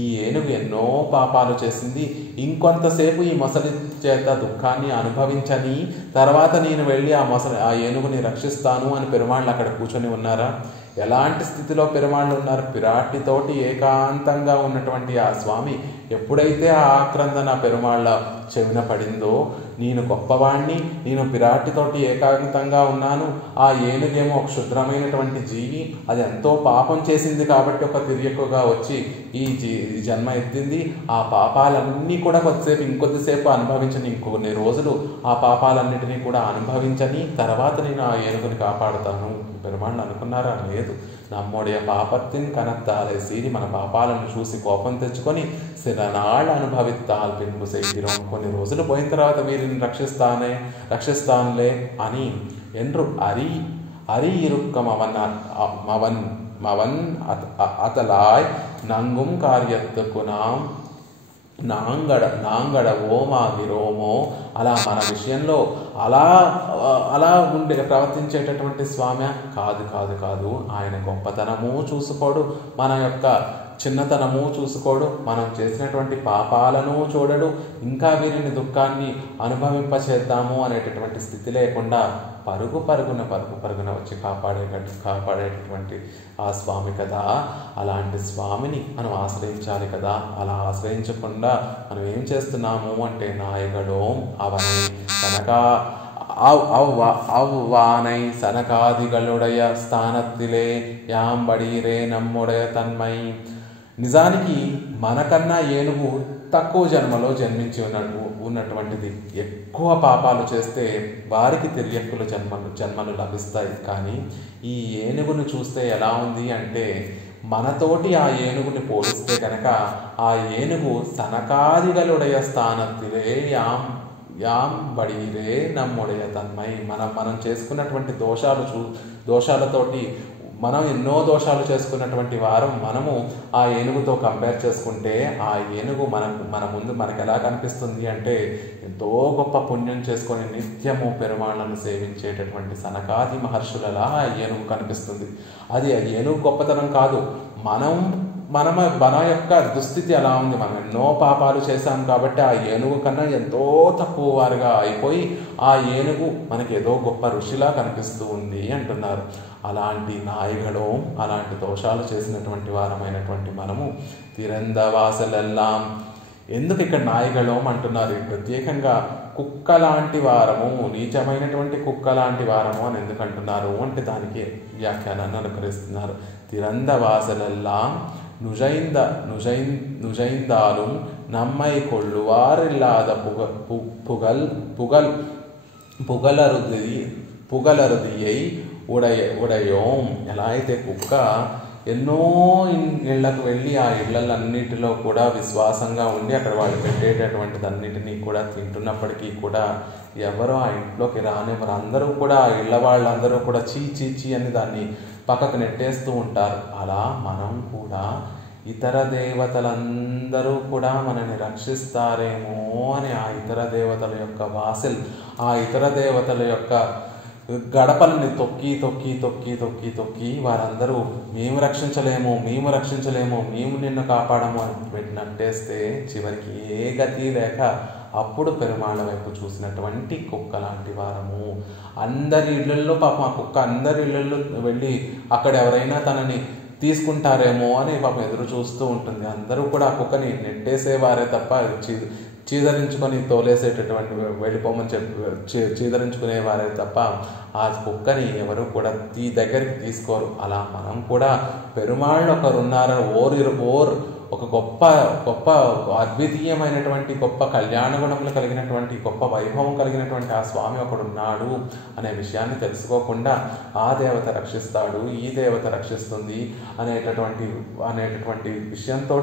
ఈ ఏనుగు ఎన్నో పాపాలు చేసింది, ఇంకొంతసేపు ఈ మొసలి చేత దుఃఖాన్ని అనుభవించని తర్వాత నేను వెళ్ళి ఆ ఏనుగుని రక్షిస్తాను అని పెరుమాళ్ళు అక్కడ కూర్చొని ఉన్నారా? ఎలాంటి స్థితిలో పెరుమాళ్ళు ఉన్నారు? పిరాటితోటి ఏకాంతంగా ఉన్నటువంటి ఆ స్వామి ఎప్పుడైతే ఆ ఆక్రందన పెరుమాళ్ళ చెవిన పడిందో, నేను గొప్పవాణ్ణి, నేను పిరాటితోటి ఏకాంతంగా ఉన్నాను, ఆ ఏనుగేమో క్షుద్రమైనటువంటి జీవి, అది ఎంతో పాపం చేసింది కాబట్టి ఒక తిరియకుగా వచ్చి ఈ జన్మ ఎత్తింది, ఆ పాపాలన్నీ కూడా ఇంకొద్దిసేపు అనుభవించని, ఇంకొన్ని రోజులు ఆ పాపాలన్నిటినీ కూడా అనుభవించని తర్వాత నేను ఆ ఏనుగుని కాపాడుతాను పెరుమాళ్ళు అనుకున్నారా? లేదు. நம்முடைய பாபத்தின் கனத்தாலே சீறி మన పాపాలను చూసి కోపం తెచ్చుకొని సిరనాళ్ళు అనుభవిస్తాల్ పిన్పు செய்கிறோம், కొన్ని రోజులు పోయిన తర్వాత వీరిని రక్షిస్తానులే అని என்று அரி இருக்கும் அவன் அతలాయ్ నంగుం కార్యత్తుకు నాంగడవోమాగిరోమో, అలా మన విషయంలో అలా ప్రవర్తించేటటువంటి స్వామి కాదు. ఆయన గొప్పతనము చూసుకోడు, మన యొక్క చిన్నతనము చూసుకోడు, మనం చేసినటువంటి పాపాలను చూడడు, ఇంకా వీరిని దుఃఖాన్ని అనుభవింపచేద్దాము అనేటటువంటి స్థితి లేకుండా పరుగున వచ్చి కాపాడేటటువంటి ఆ స్వామి కదా. అలాంటి స్వామిని మనం ఆశ్రయించాలి కదా. అలా ఆశ్రయించకుండా మనం ఏం చేస్తున్నాము అంటే నాయగడోం అవనై அவ்வானை சனகாதிகளுடைய స్థానத்திலே యాంబడీరే நம்முடைய తన్మై. నిజానికి మనకన్నా ఏనుగు తక్కువ జన్మలో జన్మించి ఉన్నటువంటిది. ఎక్కువ పాపాలు చేస్తే వారికి తిరియక్కుల జన్మలు లభిస్తాయి. కానీ ఈ ఏనుగును చూస్తే ఎలా ఉంది అంటే, మనతోటి ఆ ఏనుగుని పోలిస్తే కనుక ఆ ఏనుగు సనకాదిగలుடைய స్థానத்திலே యాంబడీరే நம்முடைய తన్మై. మనం చేసుకున్నటువంటి దోషాలతోటి మనం ఎన్నో దోషాలు చేసుకున్నటువంటి మనము ఆ ఏనుగుతో కంపేర్ చేసుకుంటే ఆ ఏనుగు మన ముందు మనకు ఎలా కనిపిస్తుంది అంటే, ఎంతో గొప్ప పుణ్యం చేసుకొని నిత్యము పెరుమాళ్ళను సేవించేటటువంటి సనకాది మహర్షులలా ఆ ఏనుగు కనిపిస్తుంది. అది ఆ ఏనుగు గొప్పతనం కాదు, మన యొక్క దుస్థితి అలా ఉంది. మనం ఎన్నో పాపాలు చేశాం కాబట్టి ఆ ఏనుగు కన్నా ఎంతో తక్కువ వారుగా అయిపోయి ఆ ఏనుగు మనకి ఏదో గొప్ప ఋషిలా కనిపిస్తూ ఉంది అంటున్నారు. అలాంటి నాయగడం, అలాంటి దోషాలు చేసినటువంటి వారమైనటువంటి మనము తిరందవాసలెల్లాం. ఎందుకు ఇక్కడ నాయగడం అంటున్నారు? ప్రత్యేకంగా కుక్క లాంటి వారము, నీచమైనటువంటి కుక్క లాంటి వారము అని ఎందుకు అంటున్నారు అంటే దానికి వ్యాఖ్యానాన్ని అనుకరిస్తున్నారు. తిరందవాసలెల్లాం நுழைந்தாலும் நம்மை கொள்ளுவாரில்லாத புகழருதியை ఉడయోం. ఎలా అయితే కుక్క ఎన్నో ఇళ్లకు వెళ్ళి ఆ ఇళ్లన్నిటిలో కూడా విశ్వాసంగా ఉండి అక్కడ వాళ్ళు పెట్టేటటువంటిది అన్నిటినీ కూడా తింటున్నప్పటికీ కూడా ఎవరో ఆ ఇంట్లోకి రానివ్వరు. అందరూ కూడా ఆ ఇళ్ల వాళ్ళందరూ కూడా చీ అని దాన్ని పక్కకు నెట్టేస్తూ ఉంటారు. అలా మనం కూడా ఇతర దేవతలందరూ కూడా మనని రక్షిస్తారేమో అని ఆ ఇతర దేవతల యొక్క వాసల్, ఆ ఇతర దేవతల యొక్క గడపలని తొక్కి వారందరూ మేము రక్షించలేము, మేము నిన్ను కాపాడము అని నట్టేస్తే చివరికి ఏ గతి లేక అప్పుడు పెరుమాళ్ళ వైపు చూసినటువంటి కుక్క లాంటి వారము. అందరి ఇళ్లలో పాపం ఆ కుక్క అందరి ఇళ్లలో వెళ్ళి అక్కడ ఎవరైనా తనని తీసుకుంటారేమో అని పాపం ఎదురు చూస్తూ ఉంటుంది. అందరూ కూడా ఆ కుక్కని నెట్టేసేవారే తప్ప చీదరించుకొని తోలేసేటటువంటి వెళ్ళిపోమని చీదరించుకునేవారే తప్ప ఆ కుక్కని ఎవరు కూడా దగ్గరికి తీసుకోరు. అలా మనం కూడా పెరుమాళ్ళు ఒకరున్నారు, ఒక గొప్ప అద్వితీయమైనటువంటి గొప్ప కళ్యాణ గుణములు కలిగినటువంటి గొప్ప వైభవం కలిగినటువంటి ఆ స్వామి ఒకడున్నాడు అనే విషయాన్ని తెలుసుకోకుండా ఆ దేవత రక్షిస్తాడు, ఈ దేవత రక్షిస్తుంది అనేటటువంటి విషయంతో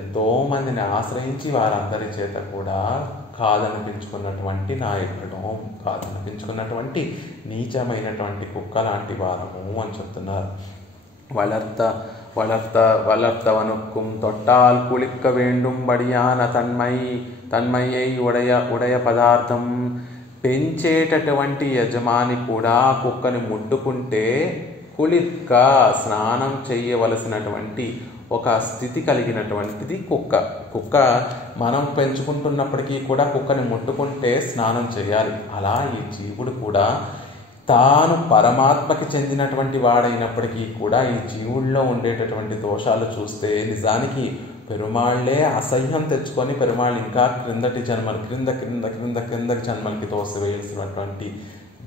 ఎంతోమందిని ఆశ్రయించి వారందరి చేత కూడా కాదనిపించుకున్నటువంటి నాయకుడు, కాదనిపించుకున్నటువంటి నీచమైనటువంటి కుక్క లాంటి వారము అని చెప్తున్నారు. வளர்த்தவனுக்கும் தொட்டால் குளிக்க வேண்டும்படியான తన్మయ్యై ఉడయ పదార్థం. పెంచేటటువంటి యజమాని కూడా కుక్కని ముట్టుకుంటే కుళిత్క స్నానం చేయవలసినటువంటి ఒక స్థితి కలిగినటువంటిది కుక్క. కుక్క మనం పెంచుకుంటున్నప్పటికీ కూడా కుక్కని ముట్టుకుంటే స్నానం చేయాలి. అలా ఈ జీవుడు కూడా తాను పరమాత్మకి చెందినటువంటి వాడైనప్పటికీ కూడా ఈ జీవుల్లో ఉండేటటువంటి దోషాలు చూస్తే నిజానికి పెరుమాళ్లే అసహ్యం తెచ్చుకొని పెరుమాళ్ళు ఇంకా క్రిందటి జన్మలు క్రిందకి జన్మలకి తోసివేయాల్సినటువంటి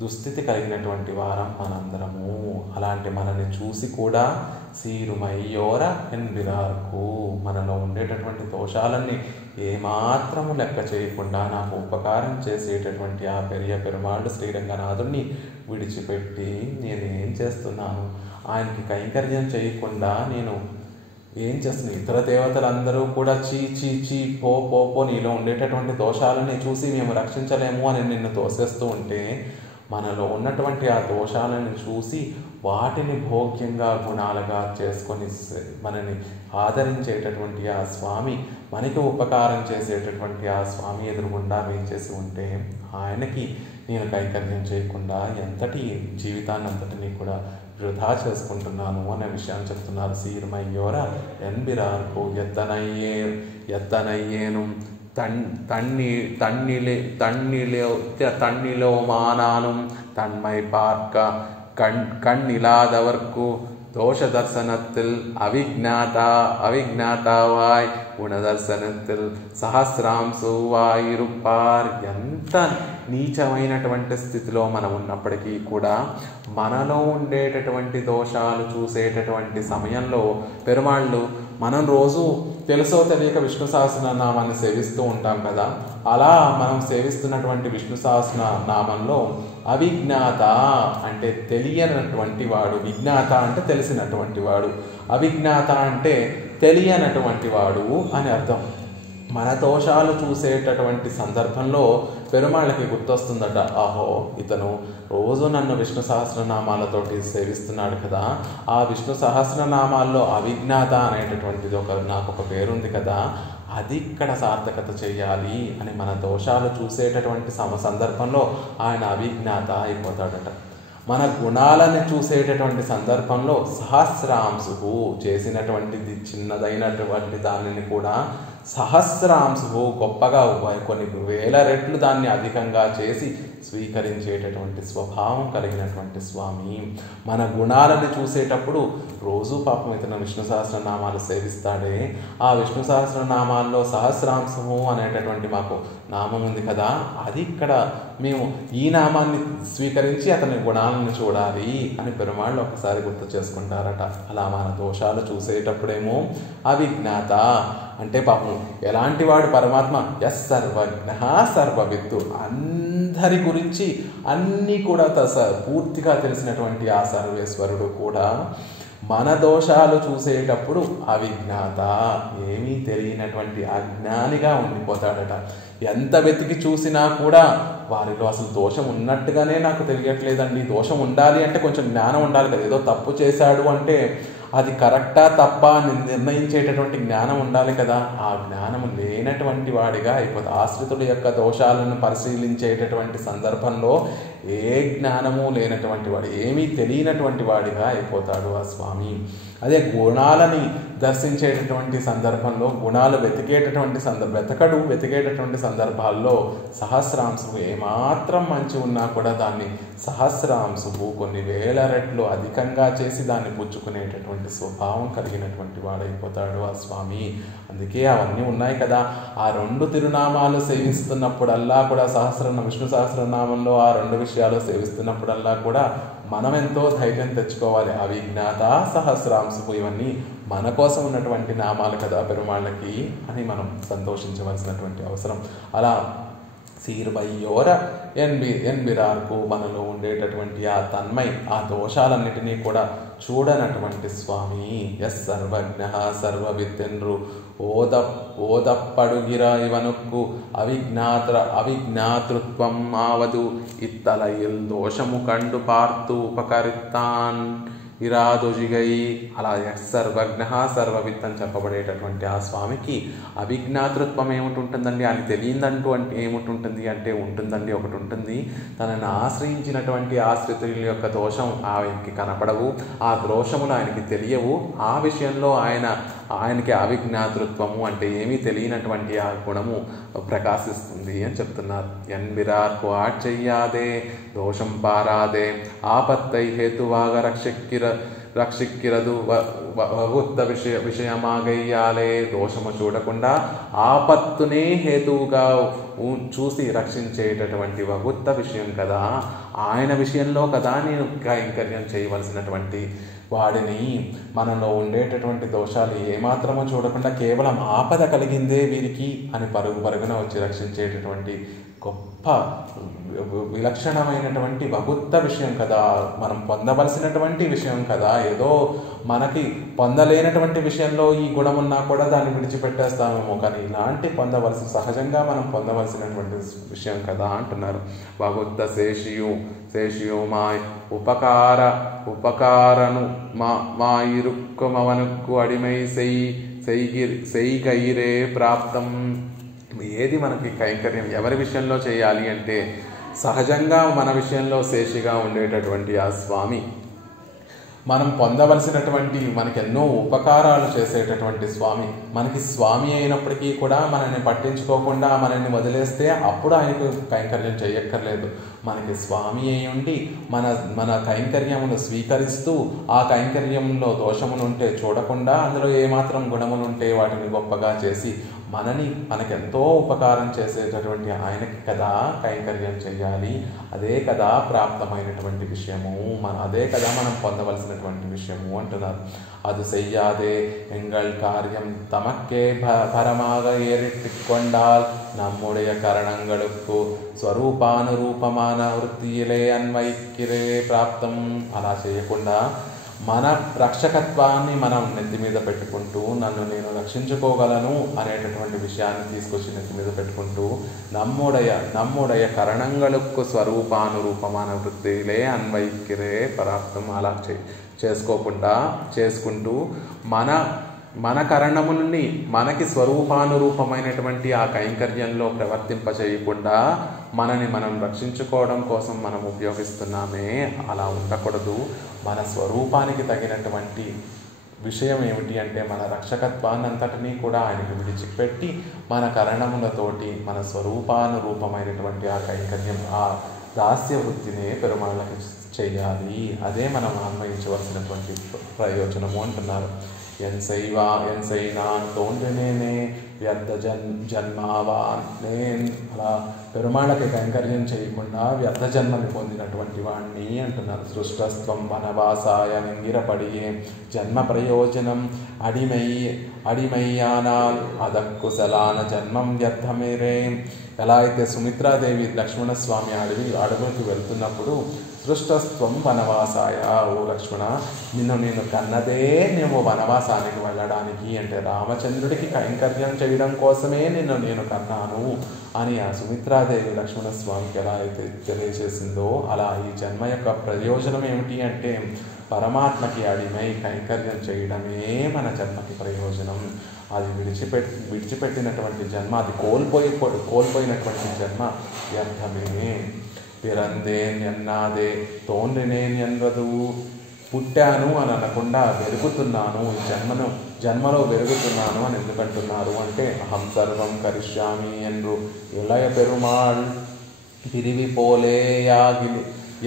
దుస్థితి కలిగినటువంటి వారం మనందరము. అలాంటి మనల్ని చూసి కూడా సీరుమయ్యోర ఎన్బిరార్కు మనలో ఉండేటటువంటి దోషాలన్నీ ఏమాత్రము లెక్క చేయకుండా నాకు ఉపకారం చేసేటటువంటి ఆ పెరుమాళ్ళు శ్రీరంగనాథుడిని విడిచిపెట్టి నేనేం చేస్తున్నాను, ఆయనకి కైంకర్యం చేయకుండా నేను ఏం చేస్తున్నాను? ఇతర దేవతలందరూ కూడా చీ పో నీలో ఉండేటటువంటి దోషాలని చూసి మేము రక్షించలేము అని నిన్ను తోసేస్తూ ఉంటే మనలో ఉన్నటువంటి ఆ దోషాలను చూసి వాటిని భోగ్యంగా గుణాలుగా చేసుకొని మనని ఆదరించేటటువంటి ఆ స్వామి, మనకి ఉపకారం చేసేటటువంటి ఆ స్వామి ఎదురుగుండా వేయించేసి ఉంటే ఆయనకి నేను కైంకర్యం చేయకుండా ఎంతటి జీవితాన్ని అంతటినీ కూడా వృధా చేసుకుంటున్నాను అనే విషయాన్ని చెప్తున్నారు. సీరుమయ్యోర ఎన్బిరార్కు ఎత్తనయ్యేను தண்ணிலோ மானானும் தன்மை பார்க்க கண்ணிலாதவர்க்கு தோஷ தர்சனத்தில் అవిజ్ఞాతావాయ్ గుణదర్శనத்தில் సహస్రాంశువాయిరుప్పార్. ఎంత నీచమైనటువంటి స్థితిలో మనం ఉన్నప్పటికీ కూడా మనలో ఉండేటటువంటి దోషాలు చూసేటటువంటి సమయంలో పెరుమాళ్ళు మనం రోజు తెలుసో తెలియక విష్ణు సహస్రనామాన్ని సేవిస్తూ ఉంటాం కదా. అలా మనం సేవిస్తున్నటువంటి విష్ణు సహస్రనామంలో అవిజ్ఞాత అంటే తెలియనటువంటి వాడు, విజ్ఞాత అంటే తెలిసినటువంటి వాడు, అవిజ్ఞాత అంటే తెలియనటువంటి వాడు అని అర్థం. మన దోషాలు చూసేటటువంటి సందర్భంలో పెరుమాళ్ళకి గుర్తొస్తుందట, ఆహో ఇతను రోజు నన్ను విష్ణు సహస్రనామాలతోటి సేవిస్తున్నాడు కదా, ఆ విష్ణు సహస్రనామాల్లో అవిజ్ఞాత అనేటటువంటిది నాకు ఒక పేరుంది కదా, అది ఇక్కడ సార్థకత చేయాలి అని మన దోషాలు చూసేటటువంటి సందర్భంలో ఆయన అవిజ్ఞాత అయిపోతాడట. మన గుణాలని చూసేటటువంటి సందర్భంలో సహస్రాంశు చేసినటువంటిది చిన్నదైనటువంటి దానిని కూడా సహస్రాంశు గొప్పగా కొన్ని వేల రెట్లు దాన్ని అధికంగా చేసి స్వీకరించేటటువంటి స్వభావం కలిగినటువంటి స్వామి. మన గుణాలని చూసేటప్పుడు రోజు పాపం ఇతను విష్ణు సహస్రనామాలు సేవిస్తాడే, ఆ విష్ణు సహస్రనామాల్లో సహస్రాంశము అనేటటువంటి మాకు నామం ఉంది కదా, అది ఇక్కడ మేము ఈ నామాన్ని స్వీకరించి అతని గుణాలను చూడాలి అని పెరుమాళ్ళు ఒకసారి గుర్తు చేసుకుంటారట. అలా మన దోషాలు చూసేటప్పుడేమో అవిజ్ఞాత అంటే పాపం ఎలాంటి వాడు పరమాత్మ, ఎస్ సర్వజ్ఞ సర్వవిత్తు, అందరి గురించి అన్నీ కూడా పూర్తిగా తెలిసినటువంటి ఆ సర్వేశ్వరుడు కూడా మన దోషాలు చూసేటప్పుడు అవిజ్ఞాత ఏమీ తెలియనటువంటి అజ్ఞానిగా ఉండిపోతాడట. ఎంత వెతికి చూసినా కూడా వారిలో అసలు దోషం ఉన్నట్టుగానే నాకు తెలియట్లేదండి. దోషం ఉండాలి అంటే కొంచెం జ్ఞానం ఉండాలి కదా, ఏదో తప్పు చేశాడు అంటే అది కరెక్టా తప్పా అని నిర్ణయించేటటువంటి జ్ఞానం ఉండాలి కదా, ఆ జ్ఞానం లేనటువంటి వాడిగా అయిపోతుంది. ఆశ్రితుడి యొక్క దోషాలను పరిశీలించేటటువంటి సందర్భంలో ఏ జ్ఞానము లేనటువంటి వాడు, ఏమీ తెలియనటువంటి వాడిగా అయిపోతాడు ఆ స్వామి. అదే గుణాలని దర్శించేటటువంటి సందర్భంలో గుణాలు వెతికేటటువంటి సందర్భాల్లో సహస్రాంశము ఏమాత్రం మంచి ఉన్నా కూడా దాన్ని సహస్రాంశము కొన్ని వేల రెట్లు అధికంగా చేసి దాన్ని పుచ్చుకునేటటువంటి స్వభావం కలిగినటువంటి వాడైపోతాడు ఆ స్వామి. అందుకే అవన్నీ ఉన్నాయి కదా, ఆ 2 తిరునామాలు సేవిస్తున్నప్పుడల్లా కూడా విష్ణు సహస్రనామంలో ఆ 2 విషయాలు సేవిస్తున్నప్పుడల్లా కూడా మనం ఎంతో ధైర్యం తెచ్చుకోవాలి. అవిజ్ఞాత సహస్రాంశము ఇవన్నీ మన కోసం ఉన్నటువంటి నామాలు కదా పెరుమాళ్ళకి అని మనం సంతోషించవలసినటువంటి అవసరం. అలా సీరుమయ్యోర ఎన్బిరార్కు మనలో ఉండేటటువంటి ఆ ఆ దోషాలన్నిటినీ కూడా చూడనటువంటి స్వామి. ఎస్ సర్వజ్ఞ సర్వవిత్తెన్రు ఓదప్పడుగిర ఇవనుక్కు అవిజ్ఞాతృత్వం ఆవదు ఇత్తలయిల్ దోషము కండు పార్తు ఉపకరిత్తాన్ ఇరాదొజిగై అలా సర్వజ్ఞ సర్వవిత్ అని చెప్పబడేటటువంటి ఆ స్వామికి అభిజ్ఞాతృత్వం ఏమిటి ఉంటుందండి? ఆయన తెలియదంటూ అంటే ఏమిటి ఉంటుంది అంటే ఉంటుందండి, ఒకటి ఉంటుంది. తనను ఆశ్రయించినటువంటి ఆశ్రితుల యొక్క దోషం ఆయనకి కనపడవు, ఆ దోషములు ఆయనకి తెలియవు. ఆ విషయంలో ఆయనకి అవిజ్ఞాతృత్వము అంటే ఏమీ తెలియనటువంటి ఆ గుణము ప్రకాశిస్తుంది అని చెప్తున్నారు. ఎన్బిరార్కు ఆడ్చెయ్యాదే దోషం పారాదే ఆపత్తై హేతువాగ రక్షిక్కిరదు వగుత్త విషయమాగయ్యాలే. దోషము చూడకుండా ఆపత్తునే హేతువుగా చూసి రక్షించేటటువంటి వగుత్త విషయం కదా, ఆయన విషయంలో కదా నేను కైంకర్యం చేయవలసినటువంటి వాడిని. మనలో ఉండేటటువంటి దోషాలు ఏమాత్రమో చూడకుండా కేవలం ఆపద కలిగిందే వీరికి అని పరుగున వచ్చి రక్షించేటటువంటి గొప్ప విలక్షణమైనటువంటి వగుత్త విషయం కదా, మనం పొందవలసినటువంటి విషయం కదా. ఏదో మనకి పొందలేనటువంటి విషయంలో ఈ గుణం ఉన్నా కూడా దాన్ని విడిచిపెట్టేస్తామేమో, కానీ ఇలాంటి సహజంగా మనం పొందవలసినటువంటి విషయం కదా అంటున్నారు. వగుత్త శేషియు మా ఉపకారను మా ఇరుక్కుమవనుక్కు అడిమై సెయ్గైరే ప్రాప్తం. ఏది మనకి కైంకర్యం ఎవరి విషయంలో చేయాలి అంటే సహజంగా మన విషయంలో శేషిగా ఉండేటటువంటి ఆ స్వామి, మనం పొందవలసినటువంటి మనకి ఎన్నో ఉపకారాలు చేసేటటువంటి స్వామి, మనకి స్వామి అయినప్పటికీ కూడా మనల్ని పట్టించుకోకుండా మనల్ని వదిలేస్తే అప్పుడు ఆయనకు కైంకర్యం చేయక్కర్లేదు. మనకి స్వామి అయి ఉండి మన కైంకర్యమును స్వీకరిస్తూ ఆ కైంకర్యంలో దోషములుంటే చూడకుండా అందులో ఏమాత్రం గుణములుంటే వాటిని గొప్పగా చేసి మనకెంతో ఉపకారం చేసేటటువంటి ఆయనకి కదా కైంకర్యం చేయాలి. అదే కదా ప్రాప్తమైనటువంటి విషయము, అదే కదా మనం పొందవలసినటువంటి విషయము అంటున్నారు. అది చెయ్యాదే ఎంగళ్ కార్యం తమక్కే పరమాగ ఏరిట్టికొండాల్ நம்முடைய కరణంగళుకు స్వరూపానురూపమాన వృత్తిలే అన్వైక్కిరే ప్రాప్తం. అలా చేయకుండా మన రక్షకత్వాన్ని మనం నెత్తి మీద పెట్టుకుంటూ నేను రక్షించుకోగలను అనేటటువంటి విషయాన్ని తీసుకొచ్చి నెత్తి మీద పెట్టుకుంటూ நம்முடைய కరణంగళుకు స్వరూపానురూపమాన వృత్తిలే అన్వైక్కిరే ప్రాప్తం. అలా చేసుకుంటూ మన కరణములని మనకి స్వరూపానురూపమైనటువంటి ఆ కైంకర్యంలో ప్రవర్తింపచేయకుండా మనని మనం రక్షించుకోవడం కోసం మనం ఉపయోగిస్తున్నామే, అలా ఉండకూడదు. మన స్వరూపానికి తగినటువంటి విషయం ఏమిటి అంటే మన రక్షకత్వాన్ని అంతటినీ కూడా ఆయనకు విడిచిపెట్టి మన కరణములతోటి మన స్వరూపానురూపమైనటువంటి ఆ కైంకర్యం ఆ దాస్య వృత్తినే పెరుమాళ్ళకి చేయాలి. అదే మనం అన్వయించవలసినటువంటి ప్రయోజనము అంటున్నారు. ఎన్సైనాన్ తోండ్రినేనే వ్యర్థ జన్మావాన్. అలా పెరుమాళ్ళకి కైంకర్యం చేయకుండా వ్యర్థ జన్మని పొందినటువంటి వాణ్ణి అంటున్నారు. సృష్టస్త్వం వనవాసాయ నింగిరపడియే జన్మ ప్రయోజనం అడిమయ్యానాల్ అదక్కుశలాన జన్మం వ్యర్థమేరే. ఎలా అయితే సుమిత్రాదేవి లక్ష్మణస్వామి అడవులకు వెళ్తున్నప్పుడు సృష్టస్త్వం వనవాసాయ, ఓ లక్ష్మణ నేను కన్నదే నువ్వు వనవాసానికి వెళ్ళడానికి అంటే రామచంద్రుడికి కైంకర్యం చేయడం కోసమే నేను కన్నాను అని ఆ సుమిత్రాదేవి లక్ష్మణస్వామికి ఎలా అయితే తెలియజేసిందో అలా ఈ జన్మ యొక్క ప్రయోజనం ఏమిటి అంటే పరమాత్మకి అడిమై కైంకర్యం చేయడమే మన జన్మకి ప్రయోజనం. అది విడిచిపెట్టినటువంటి జన్మ, అది కోల్పోయినటువంటి జన్మ వ్యర్థమే. పిరందేన్ ఎన్నాదే తోండ్రినేన్ ఎన్వదు. పుట్టాను అని అనకుండా వెలుగుతున్నాను, ఈ జన్మలో వెలుగుతున్నాను అని ఎందుకంటున్నారు అంటే అహం సర్వం కరిష్యామి ఎన్రు ఇళయ పెరుమాళ్ పిరివి పోలే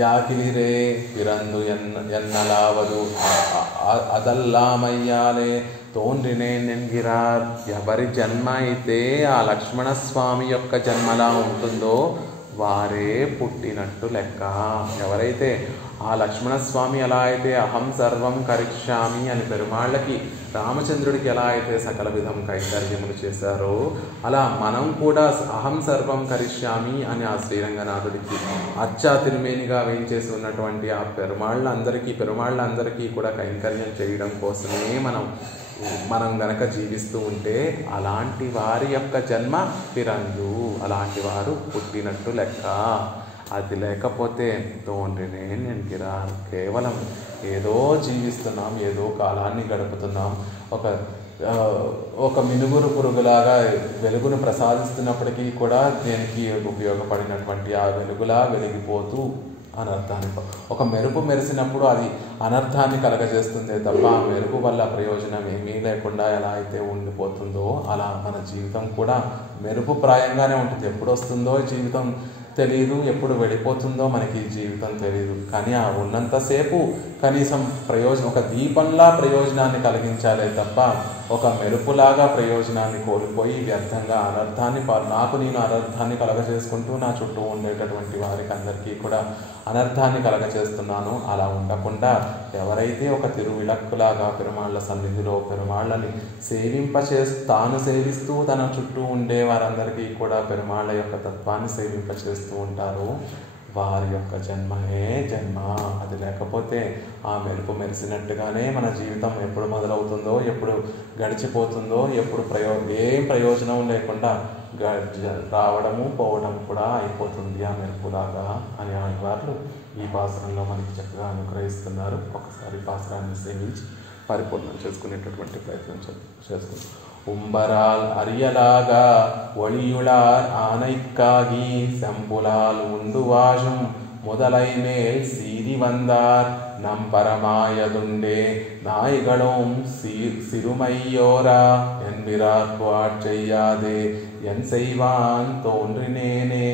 యాకిలిరే పిరందు ఎన్నలావదు అదల్లామయ్యాలే తోండ్రినేన్ ఎన్గిరార్. ఎవరి జన్మ అయితే ఆ లక్ష్మణస్వామి యొక్క జన్మలా ఉంటుందో వారే పుట్టినట్టు లెక్క. ఎవరైతే ఆ లక్ష్మణస్వామి ఎలా అయితే అహం సర్వం కరిష్యామి అని పెరుమాళ్ళకి రామచంద్రుడికి ఎలా అయితే సకల విధం కైంకర్యములు చేశారో అలా మనం కూడా అహం సర్వం కరిష్యామి అని ఆ శ్రీరంగనాథుడికి అచ్చా తిరుమేనిగా వేయించేసి ఉన్నటువంటి ఆ పెరుమాళ్ళందరికీ కూడా కైంకర్యం చేయడం కోసమే మనం గనక జీవిస్తూ ఉంటే అలాంటి వారి యొక్క జన్మ పిరందు, అలాంటి వారు పుట్టినట్టు లెక్క. అది లేకపోతే తోండ్రినే నేను కేవలం ఏదో జీవిస్తున్నాం, ఏదో కాలాన్ని గడుపుతున్నాం. ఒక మినుగురు పురుగులాగా వెలుగును ప్రసాదిస్తున్నప్పటికీ కూడా దేనికి ఉపయోగపడినటువంటి ఆ వెలుగులా వెలిగిపోతూ అనర్థాన్ని, ఒక మెరుపు మెరిసినప్పుడు అది అనర్థాన్ని కలగజేస్తుందే తప్ప ఆ మెరుపు వల్ల ప్రయోజనం ఏమీ లేకుండా ఎలా అయితే ఉండిపోతుందో అలా మన జీవితం కూడా మెరుపు ప్రాయంగానే ఉంటుంది. ఎప్పుడు వస్తుందో జీవితం తెలియదు, ఎప్పుడు వెళ్ళిపోతుందో మనకి జీవితం తెలియదు. కానీ ఆ ఉన్నంతసేపు కనీసం ఒక దీపంలా ప్రయోజనాన్ని కలిగించాలే తప్ప ఒక మెరుపులాగా ప్రయోజనాన్ని కోల్పోయి వ్యర్థంగా నాకు నేను అనర్థాన్ని కలగజేసుకుంటూ నా చుట్టూ ఉండేటటువంటి వారికి అందరికీ కూడా అనర్థాన్ని కలగజేస్తున్నాను. అలా ఉండకుండా ఎవరైతే ఒక తిరువిళక్కులాగా పెరుమాళ్ళ సన్నిధిలో పెరుమాళ్ళని తాను సేవిస్తూ తన చుట్టూ ఉండే వారందరికీ కూడా పెరుమాళ్ళ యొక్క తత్వాన్ని సేవింపచేస్తూ ఉంటారు, వారి యొక్క జన్మనే జన్మ. అది లేకపోతే ఆ మెరుపు మెరిసినట్టుగానే మన జీవితం ఎప్పుడు మొదలవుతుందో, ఎప్పుడు గడిచిపోతుందో, ఎప్పుడు ఏం ప్రయోజనం లేకుండా రావడము పోవడం కూడా అయిపోతుంది ఆ మెరుపులాగా అని ఆళ్వార్లు ఈ పాసురంలో మనకి చక్కగా అనుగ్రహిస్తున్నారు. ఒకసారి పాసురాన్ని సేవించి పరిపూర్ణం చేసుకునేటటువంటి ప్రయత్నం చేసుకుంటాం. உம்பரால் அரியலாகா ஒளியுளார் ஆனைக்காகி செம்புலால் உண்டு வாழும் முதலை மேல் சீறி வந்தார் நம் பரமாயதுண்டே நாய்களும் சிறுமையோரா என்பிறார் செய்யாதே என் செய்வான் தோன்றினேனே.